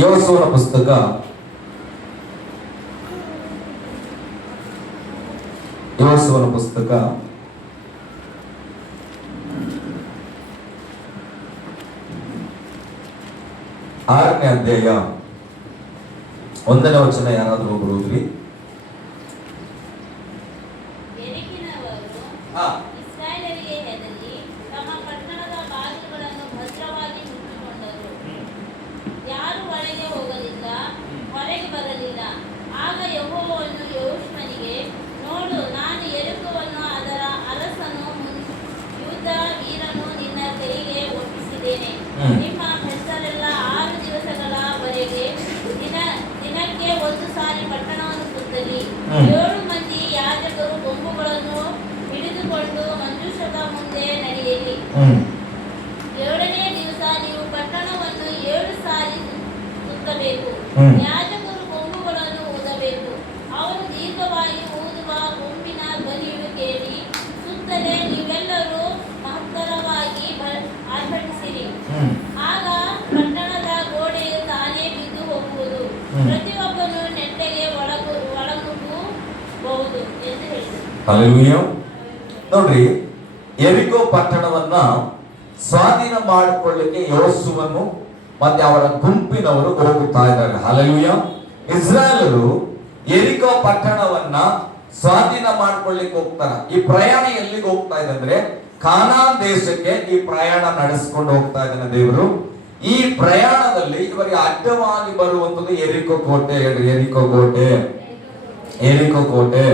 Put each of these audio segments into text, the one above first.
ಯೋಸುವನ ಪುಸ್ತಕ ಯೋಸುವನ ಪುಸ್ತಕ 6ನೇ ಅಧ್ಯಾಯ 1ನೇ ವಚನ ಯಾರಾದ್ರೂ ಒಬ್ಬರು ಓದ್ರಿ. ಇಸ್ರಾಯೇಲರಿಗೆ ಹೆದರಿ ತಮ್ಮ ಪಟ್ಟಣದ ಬಾಗಿಲುಗಳನ್ನು ಭದ್ರವಾಗಿ ಮುಚ್ಚಿಕೊಂಡರು. ಯಾರು ಒಳಗೆ ಹೋಗಲಿಲ್ಲ, ಹೊರಗೆ ಬರಲಿಲ್ಲ. ಆಗ ಯೆಹೋವನು ಯೆಹೋಶುವನಿಗೆ, ನೋಡು, ನಾನು ಯೆರಿಕೋವನ್ನು ಅದರ ಅರಸನು ಯುದ್ಧ ವೀರನು ನಿನ್ನ ಕೈಗೆ ಒಪ್ಪಿಸಿದ್ದೇನೆ. ನಿಮ್ಮ ಹೆಸರೆಲ್ಲ 6 ದಿವಸಗಳವರೆಗೆ ದಿನಕ್ಕೆ 1 ಸಾರಿ ಪಟ್ಟಣವನ್ನು ಸುತ್ತಲಿ. 7 ಮಂದಿ ಯಾಜಕರು ಕೊಂಬುಗಳನ್ನು ಹಿಡಿದುಕೊಂಡು ಮಂಜೂಷದ ಮುಂದೆ ನಡೆಯಿರಿ. 7ನೇ ದಿವಸ ನೀವು ಪಟ್ಟಣವನ್ನು 7 ಸಾರಿ ಸುತ್ತಬೇಕು. ಯಾಜಕರು ಕೊಂಬುಗಳನ್ನು ಊದಬೇಕು. ಅವರು ದೀರ್ಘವಾಗಿ ಊದುವ ಕೊಂಬಿನ ಧ್ವನಿಯನ್ನು ಕೇಳಿ ಸುತ್ತಲೇ ನೀವೆಲ್ಲರೂ ಮಹತ್ತರವಾಗಿ ಆರ್ಭಟಿಸಿರಿ. ಆಗ ಪಟ್ಟಣದ ಗೋಡೆಯು ತಾನೇ ಬಿದ್ದು ಹೋಗುವುದು, ಪ್ರತಿಯೊಬ್ಬನು ನೆಟ್ಟಗೆ ಒಳನುಗ್ಗಬಹುದು ಎಂದು ಹೇಳಿದರು. ನೋಡ್ರಿ, ಯೆರಿಕೋ ಪಟ್ಟಣವನ್ನ ಸ್ವಾಧೀನ ಮಾಡಿಕೊಳ್ಳಿಕ್ಕೆ ಯೋಸುವನು ಮತ್ತೆ ಅವರ ಗುಂಪಿನವರು ಹೋಗುತ್ತಾ ಇದ್ದಾರೆ. ಹಲ್ಲೆಲೂಯ. ಇಸ್ರಾಯೇಲರು ಯೆರಿಕೋ ಪಟ್ಟಣವನ್ನ ಸ್ವಾಧೀನ ಮಾಡಿಕೊಳ್ಳಿಕ್ಕೆ ಹೋಗ್ತಾರೆ. ಈ ಪ್ರಯಾಣ ಎಲ್ಲಿಗೆ ಹೋಗ್ತಾ ಇದೆ ಅಂದ್ರೆ ಕಾನಾನ್ ದೇಶಕ್ಕೆ ಈ ಪ್ರಯಾಣ ನಡೆಸಿಕೊಂಡು ಹೋಗ್ತಾ ಇದ್ದಾನೆ ದೇವರು. ಈ ಪ್ರಯಾಣದಲ್ಲಿ ಇವರಿಗೆ ಅಡ್ಡವಾಗಿ ಬರುವಂತದ್ದು ಯೆರಿಕೋ ಕೋಟೆ. ಯೆರಿಕೋ ಕೋಟೆ, ಯೆರಿಕೋ ಕೋಟೆ.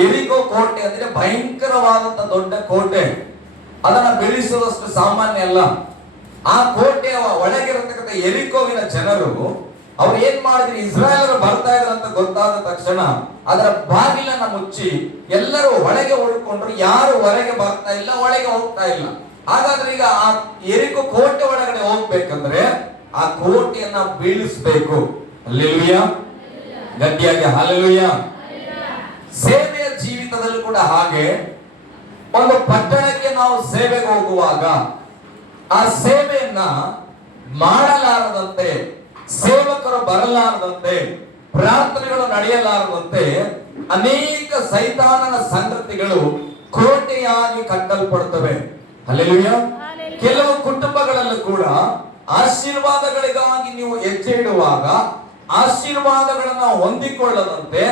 ಯೆರಿಕೋ ಕೋಟೆ ಅಂದ್ರೆ ಭಯಂಕರವಾದಂತ ದೊಡ್ಡ ಕೋಟೆ. ಅದನ್ನ ಬೆಳೆಸುವಷ್ಟು ಸಾಮಾನ್ಯ ಅಲ್ಲ. ಆ ಕೋಟೆಯ ಒಳಗಿರತಕ್ಕಂಥ ಯೆರಿಕೋವಿನ ಜನರು ಅವ್ರು ಏನ್ ಮಾಡಿದ್ರು, ಇಸ್ರಾಯೇಲರು ಬರ್ತಾ ಇದ್ರು ಅಂತ ಗೊತ್ತಾದ ತಕ್ಷಣ ಅದರ ಬಾಗಿಲನ್ನ ಮುಚ್ಚಿ ಎಲ್ಲರೂ ಒಳಗೆ ಉಳ್ಕೊಂಡ್ರು. ಯಾರು ಹೊರಗೆ ಬರ್ತಾ ಇಲ್ಲ, ಒಳಗೆ ಹೋಗ್ತಾ ಇಲ್ಲ. ಹಾಗಾದ್ರೆ ಈಗ ಆ ಯೆರಿಕೋ ಕೋಟೆ ಒಳಗಡೆ ಹೋಗ್ಬೇಕಂದ್ರೆ ಆ ಕೋಟೆಯನ್ನ ಬೀಳಿಸ್ಬೇಕು. ಹಲ್ಲೆಲೂಯ, ಗಟ್ಟಿಯಾಗಿ ಹಲ್ಲೆಲೂಯ. ಸೇವೆಯ ಜೀವಿತದಲ್ಲೂ ಕೂಡ ಹಾಗೆ, ಒಂದು ಪಟ್ಟಣಕ್ಕೆ ನಾವು ಸೇವೆಗೆ ಹೋಗುವಾಗ ಆ ಸೇವೆಯನ್ನ ಮಾಡಲಾರದಂತೆ, ಸೇವಕರು ಬರಲಾರದಂತೆ, ಪ್ರಾರ್ಥನೆಗಳು ನಡೆಯಲಾರದಂತೆ ಅನೇಕ ಸೈತಾನನ ಸಂಗತಿಗಳು ಕೋಟೆಯಾಗಿ ಕಟ್ಟಲ್ಪಡುತ್ತವೆ. ಹಲ್ಲೆಲೂಯ. ಕೆಲವು ಕುಟುಂಬಗಳಲ್ಲೂ ಕೂಡ ಆಶೀರ್ವಾದಗಳಿಗಾಗಿ ನೀವು ಹೆಜ್ಜೆ ಇಡುವಾಗ ಆಶೀರ್ವಾದಗಳನ್ನ ಹೊಂದಿಕೊಳ್ಳದಂತೆ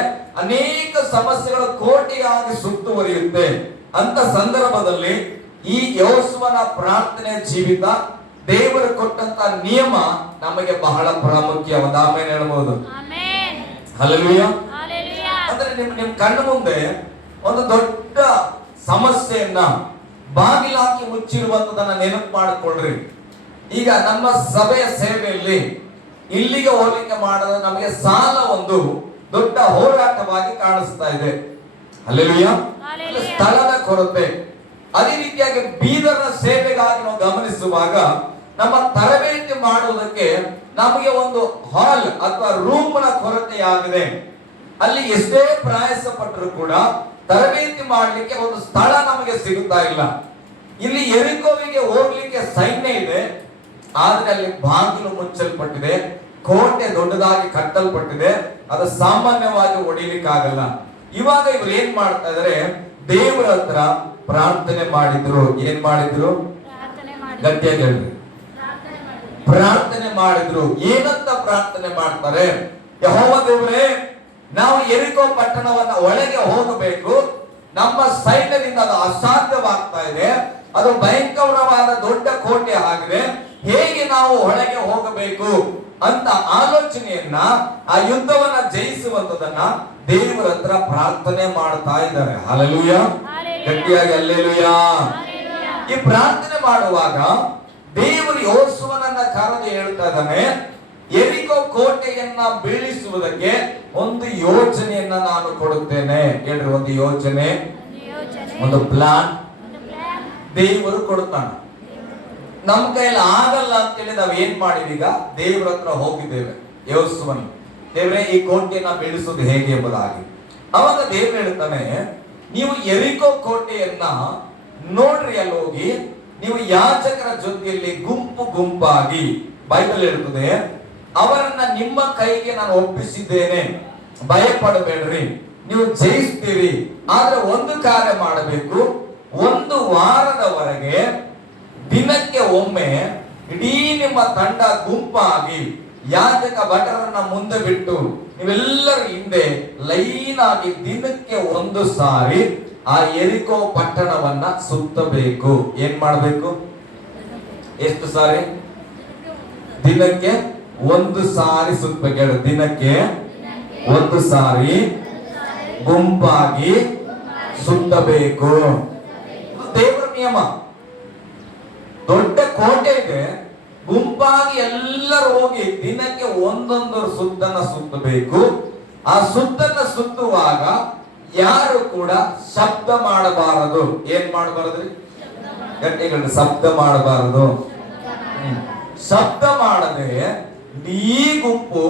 ಅನೇಕ ಸಮಸ್ಯೆಗಳು ಕೋಟೆಯಾಗಿ ಸುತ್ತುವರಿಯುತ್ತೆ. ಅಂತ ಸಂದರ್ಭದಲ್ಲಿ ಈ ಯೋಸುವನ ಪ್ರಾರ್ಥನೆ ಜೀವಿತ, ದೇವರು ಕೊಟ್ಟಂತ ನಿಯಮ ನಮಗೆ ಬಹಳ ಪ್ರಾಮುಖ್ಯ. ಒಂದು ಆಮೇಲೆ ಹೇಳ್ಬಹುದು. ಹಲ್ಲೆಲೂಯ. ಅಂದ್ರೆ ನಿಮ್ ಕಣ್ಣು ಮುಂದೆ ಒಂದು ದೊಡ್ಡ ಸಮಸ್ಯೆಯನ್ನ ಬಾಗಿಲಾಕಿ ಮುಚ್ಚಿರುವಂತದನ್ನ ನೆನಪು ಮಾಡಿಕೊಳ್ಳ್ರಿ. ಈಗ ನಮ್ಮ ಸಭೆಯ ಸೇವೆಯಲ್ಲಿ ಇಲ್ಲಿಗೆ ಹೋಲಿಕೆ ಮಾಡಿದ ನಮಗೆ ಸಾಲ ಒಂದು ದೊಡ್ಡ ಹೋರಾಟವಾಗಿ ಕಾಣಿಸ್ತಾ ಇದೆ. ಹಲ್ಲೆಲೂಯ. ಸ್ಥಳದ ಕೊರತೆ. ಅದೇ ರೀತಿಯಾಗಿ ಬೀದರ್ನ ಸೇವೆಗಾಗಿ ನಾವು ಗಮನಿಸುವಾಗ ನಮ್ಮ ತರಬೇತಿ ಮಾಡುವುದಕ್ಕೆ ನಮಗೆ ಒಂದು ಹಾಲ್ ಅಥವಾ ರೂಮ್ನ ಕೊರತೆಯಾಗಿದೆ. ಅಲ್ಲಿ ಎಷ್ಟೇ ಪ್ರಯಾಸ ಪಟ್ಟರು ಕೂಡ ತರಬೇತಿ ಮಾಡಲಿಕ್ಕೆ ಒಂದು ಸ್ಥಳ ನಮಗೆ ಸಿಗುತ್ತಾ ಇಲ್ಲ. ಇಲ್ಲಿ ಯೆರಿಕೋವಿಗೆ ಹೋಗ್ಲಿಕ್ಕೆ ಸೈನ್ಯ ಇದೆ, ಆದ್ರೆ ಅಲ್ಲಿ ಬಾಗಿಲು ಮುಚ್ಚಲ್ಪಟ್ಟಿದೆ. ಕೋಟೆ ದೊಡ್ಡದಾಗಿ ಕಟ್ಟಲ್ಪಟ್ಟಿದೆ. ಅದು ಸಾಮಾನ್ಯವಾಗಿ ಹೊಡಿಲಿಕ್ಕಾಗಲ್ಲ. ಇವಾಗ ಇವ್ರು ಏನ್ ಮಾಡ್ತಾ ಇದಾರೆ, ದೇವರ ಹತ್ರ ಪ್ರಾರ್ಥನೆ ಮಾಡಿದ್ರು. ಏನ್ ಮಾಡಿದ್ರು? ಗಟ್ಟಿಯಾಗಿ ಹೇಳ್ರಿ. ಪ್ರಾರ್ಥನೆ ಮಾಡಿದ್ರು. ಏನಂತ ಪ್ರಾರ್ಥನೆ ಮಾಡ್ತಾರೆ? ಯೆಹೋವ ದೇವರೇ, ನಾವು ಯೆರಿಕೋ ಪಟ್ಟಣವನ್ನ ಒಳಗೆ ಹೋಗಬೇಕು. ನಮ್ಮ ಸೈನ್ಯದಿಂದ ಅದು ಅಸಾಧ್ಯವಾಗ್ತಾ ಇದೆ. ಅದು ಭಯಂಕರವಾದ ದೊಡ್ಡ ಕೋಟೆ ಆಗಿದೆ. ಹೇಗೆ ನಾವು ಒಳಗೆ ಹೋಗಬೇಕು ಅಂತ ಆಲೋಚನೆಯನ್ನ, ಆ ಯುದ್ಧವನ್ನ ಜಯಿಸುವಂತದನ್ನ ದೇವರ ಹತ್ರ ಪ್ರಾರ್ಥನೆ ಮಾಡ್ತಾ ಇದ್ದಾರೆ. ಹಲ್ಲೆಲೂಯ, ಗಟ್ಟಿಯಾಗಿ ಹಲ್ಲೆಲೂಯ. ಈ ಪ್ರಾರ್ಥನೆ ಮಾಡುವಾಗ ದೇವರು ಯೋಸುವನನ್ನ ಕರೆದು ಹೇಳ್ತಾ ಇದ್ದಾನೆ, ಯೆರಿಕೋ ಕೋಟೆಯನ್ನ ಬೀಳಿಸುವುದಕ್ಕೆ ಒಂದು ಯೋಜನೆಯನ್ನ ನಾನು ಕೊಡುತ್ತೇನೆ. ಹೇಳ್ರಿ, ಒಂದು ಯೋಜನೆ, ಒಂದು ಪ್ಲಾನ್ ದೇವರು ಕೊಡ್ತಾನೆ. ನಮ್ಮ ಕೈಯಲ್ಲಿ ಆಗಲ್ಲ ಅಂತೇಳಿ ನಾವ್ ಏನ್ ಮಾಡಿದೀಗ, ದೇವ್ರ ಹತ್ರ ಹೋಗಿದ್ದೇವೆ. ಯೋಸುವನು, ದೇವ್ರೆ ಈ ಕೋಟೆಯನ್ನ ಬೀಳಿಸುವುದು ಹೇಗೆ ಎಂಬುದಾಗಿ. ಅವಾಗ ದೇವ್ರು ಹೇಳ್ತಾನೆ, ನೀವು ಯೆರಿಕೋ ಕೋಟೆಯನ್ನ ನೋಡ್ರಿ, ಅಲ್ಲಿ ಹೋಗಿ ನೀವು ಯಾಜಕರ ಜೊತೆಯಲ್ಲಿ ಗುಂಪು ಗುಂಪಾಗಿ, ಬೈಬಲ್ ಹೇಳ್ತದೆ, ಅವರನ್ನ ನಿಮ್ಮ ಕೈಗೆ ನಾನು ಒಪ್ಪಿಸಿದ್ದೇನೆ, ಭಯಪಡಬೇಡ್ರಿ, ನೀವು ಜಯಿಸ್ತೀರಿ. ಆದ್ರೆ ಒಂದು ಕಾರ್ಯ ಮಾಡಬೇಕು, 1 ವಾರದವರೆಗೆ ದಿನಕ್ಕೆ ಒಮ್ಮೆ ಇಡೀ ನಿಮ್ಮ ತಂಡ ಗುಂಪಾಗಿ ಯಾಜಕ ಭಟರನ್ನ ಮುಂದೆ ಬಿಟ್ಟು ನೀವೆಲ್ಲರೂ ಹಿಂದೆ ಲೈನ್ ಆಗಿ ದಿನಕ್ಕೆ 1 ಸಾರಿ ಆ ಯೆರಿಕೋ ಪಟ್ಟಣವನ್ನ ಸುತ್ತಬೇಕು. ಏನ್ ಮಾಡಬೇಕು? ಎಷ್ಟು ಸಾರಿ? ದಿನಕ್ಕೆ 1 ಸಾರಿ ಸುತ್ತಬೇಕು. ಹೇಳು, ದಿನಕ್ಕೆ 1 ಸಾರಿ ಗುಂಪಾಗಿ ಸುತ್ತಬೇಕು. ದೇವರ ನಿಯಮ. ದೊಡ್ಡ ಕೋಟೆ ಇದೆ, ಗುಂಪಾಗಿ ಎಲ್ಲರೂ ಹೋಗಿ ದಿನಕ್ಕೆ 1 ಸುತ್ತನ್ನ ಸುತ್ತಬೇಕು. ಆ ಸುತ್ತನ್ನ ಸುತ್ತುವಾಗ ಯಾರು ಕೂಡ ಶಬ್ದ ಮಾಡಬಾರದು. ಏನ್ ಮಾಡಬಾರದ್ರಿ? ಗಟ್ಟಿಗಳು ಶಬ್ದ ಮಾಡಬಾರದು. ಶಬ್ದ ಮಾಡದೆ ಈ ಗುಂಪು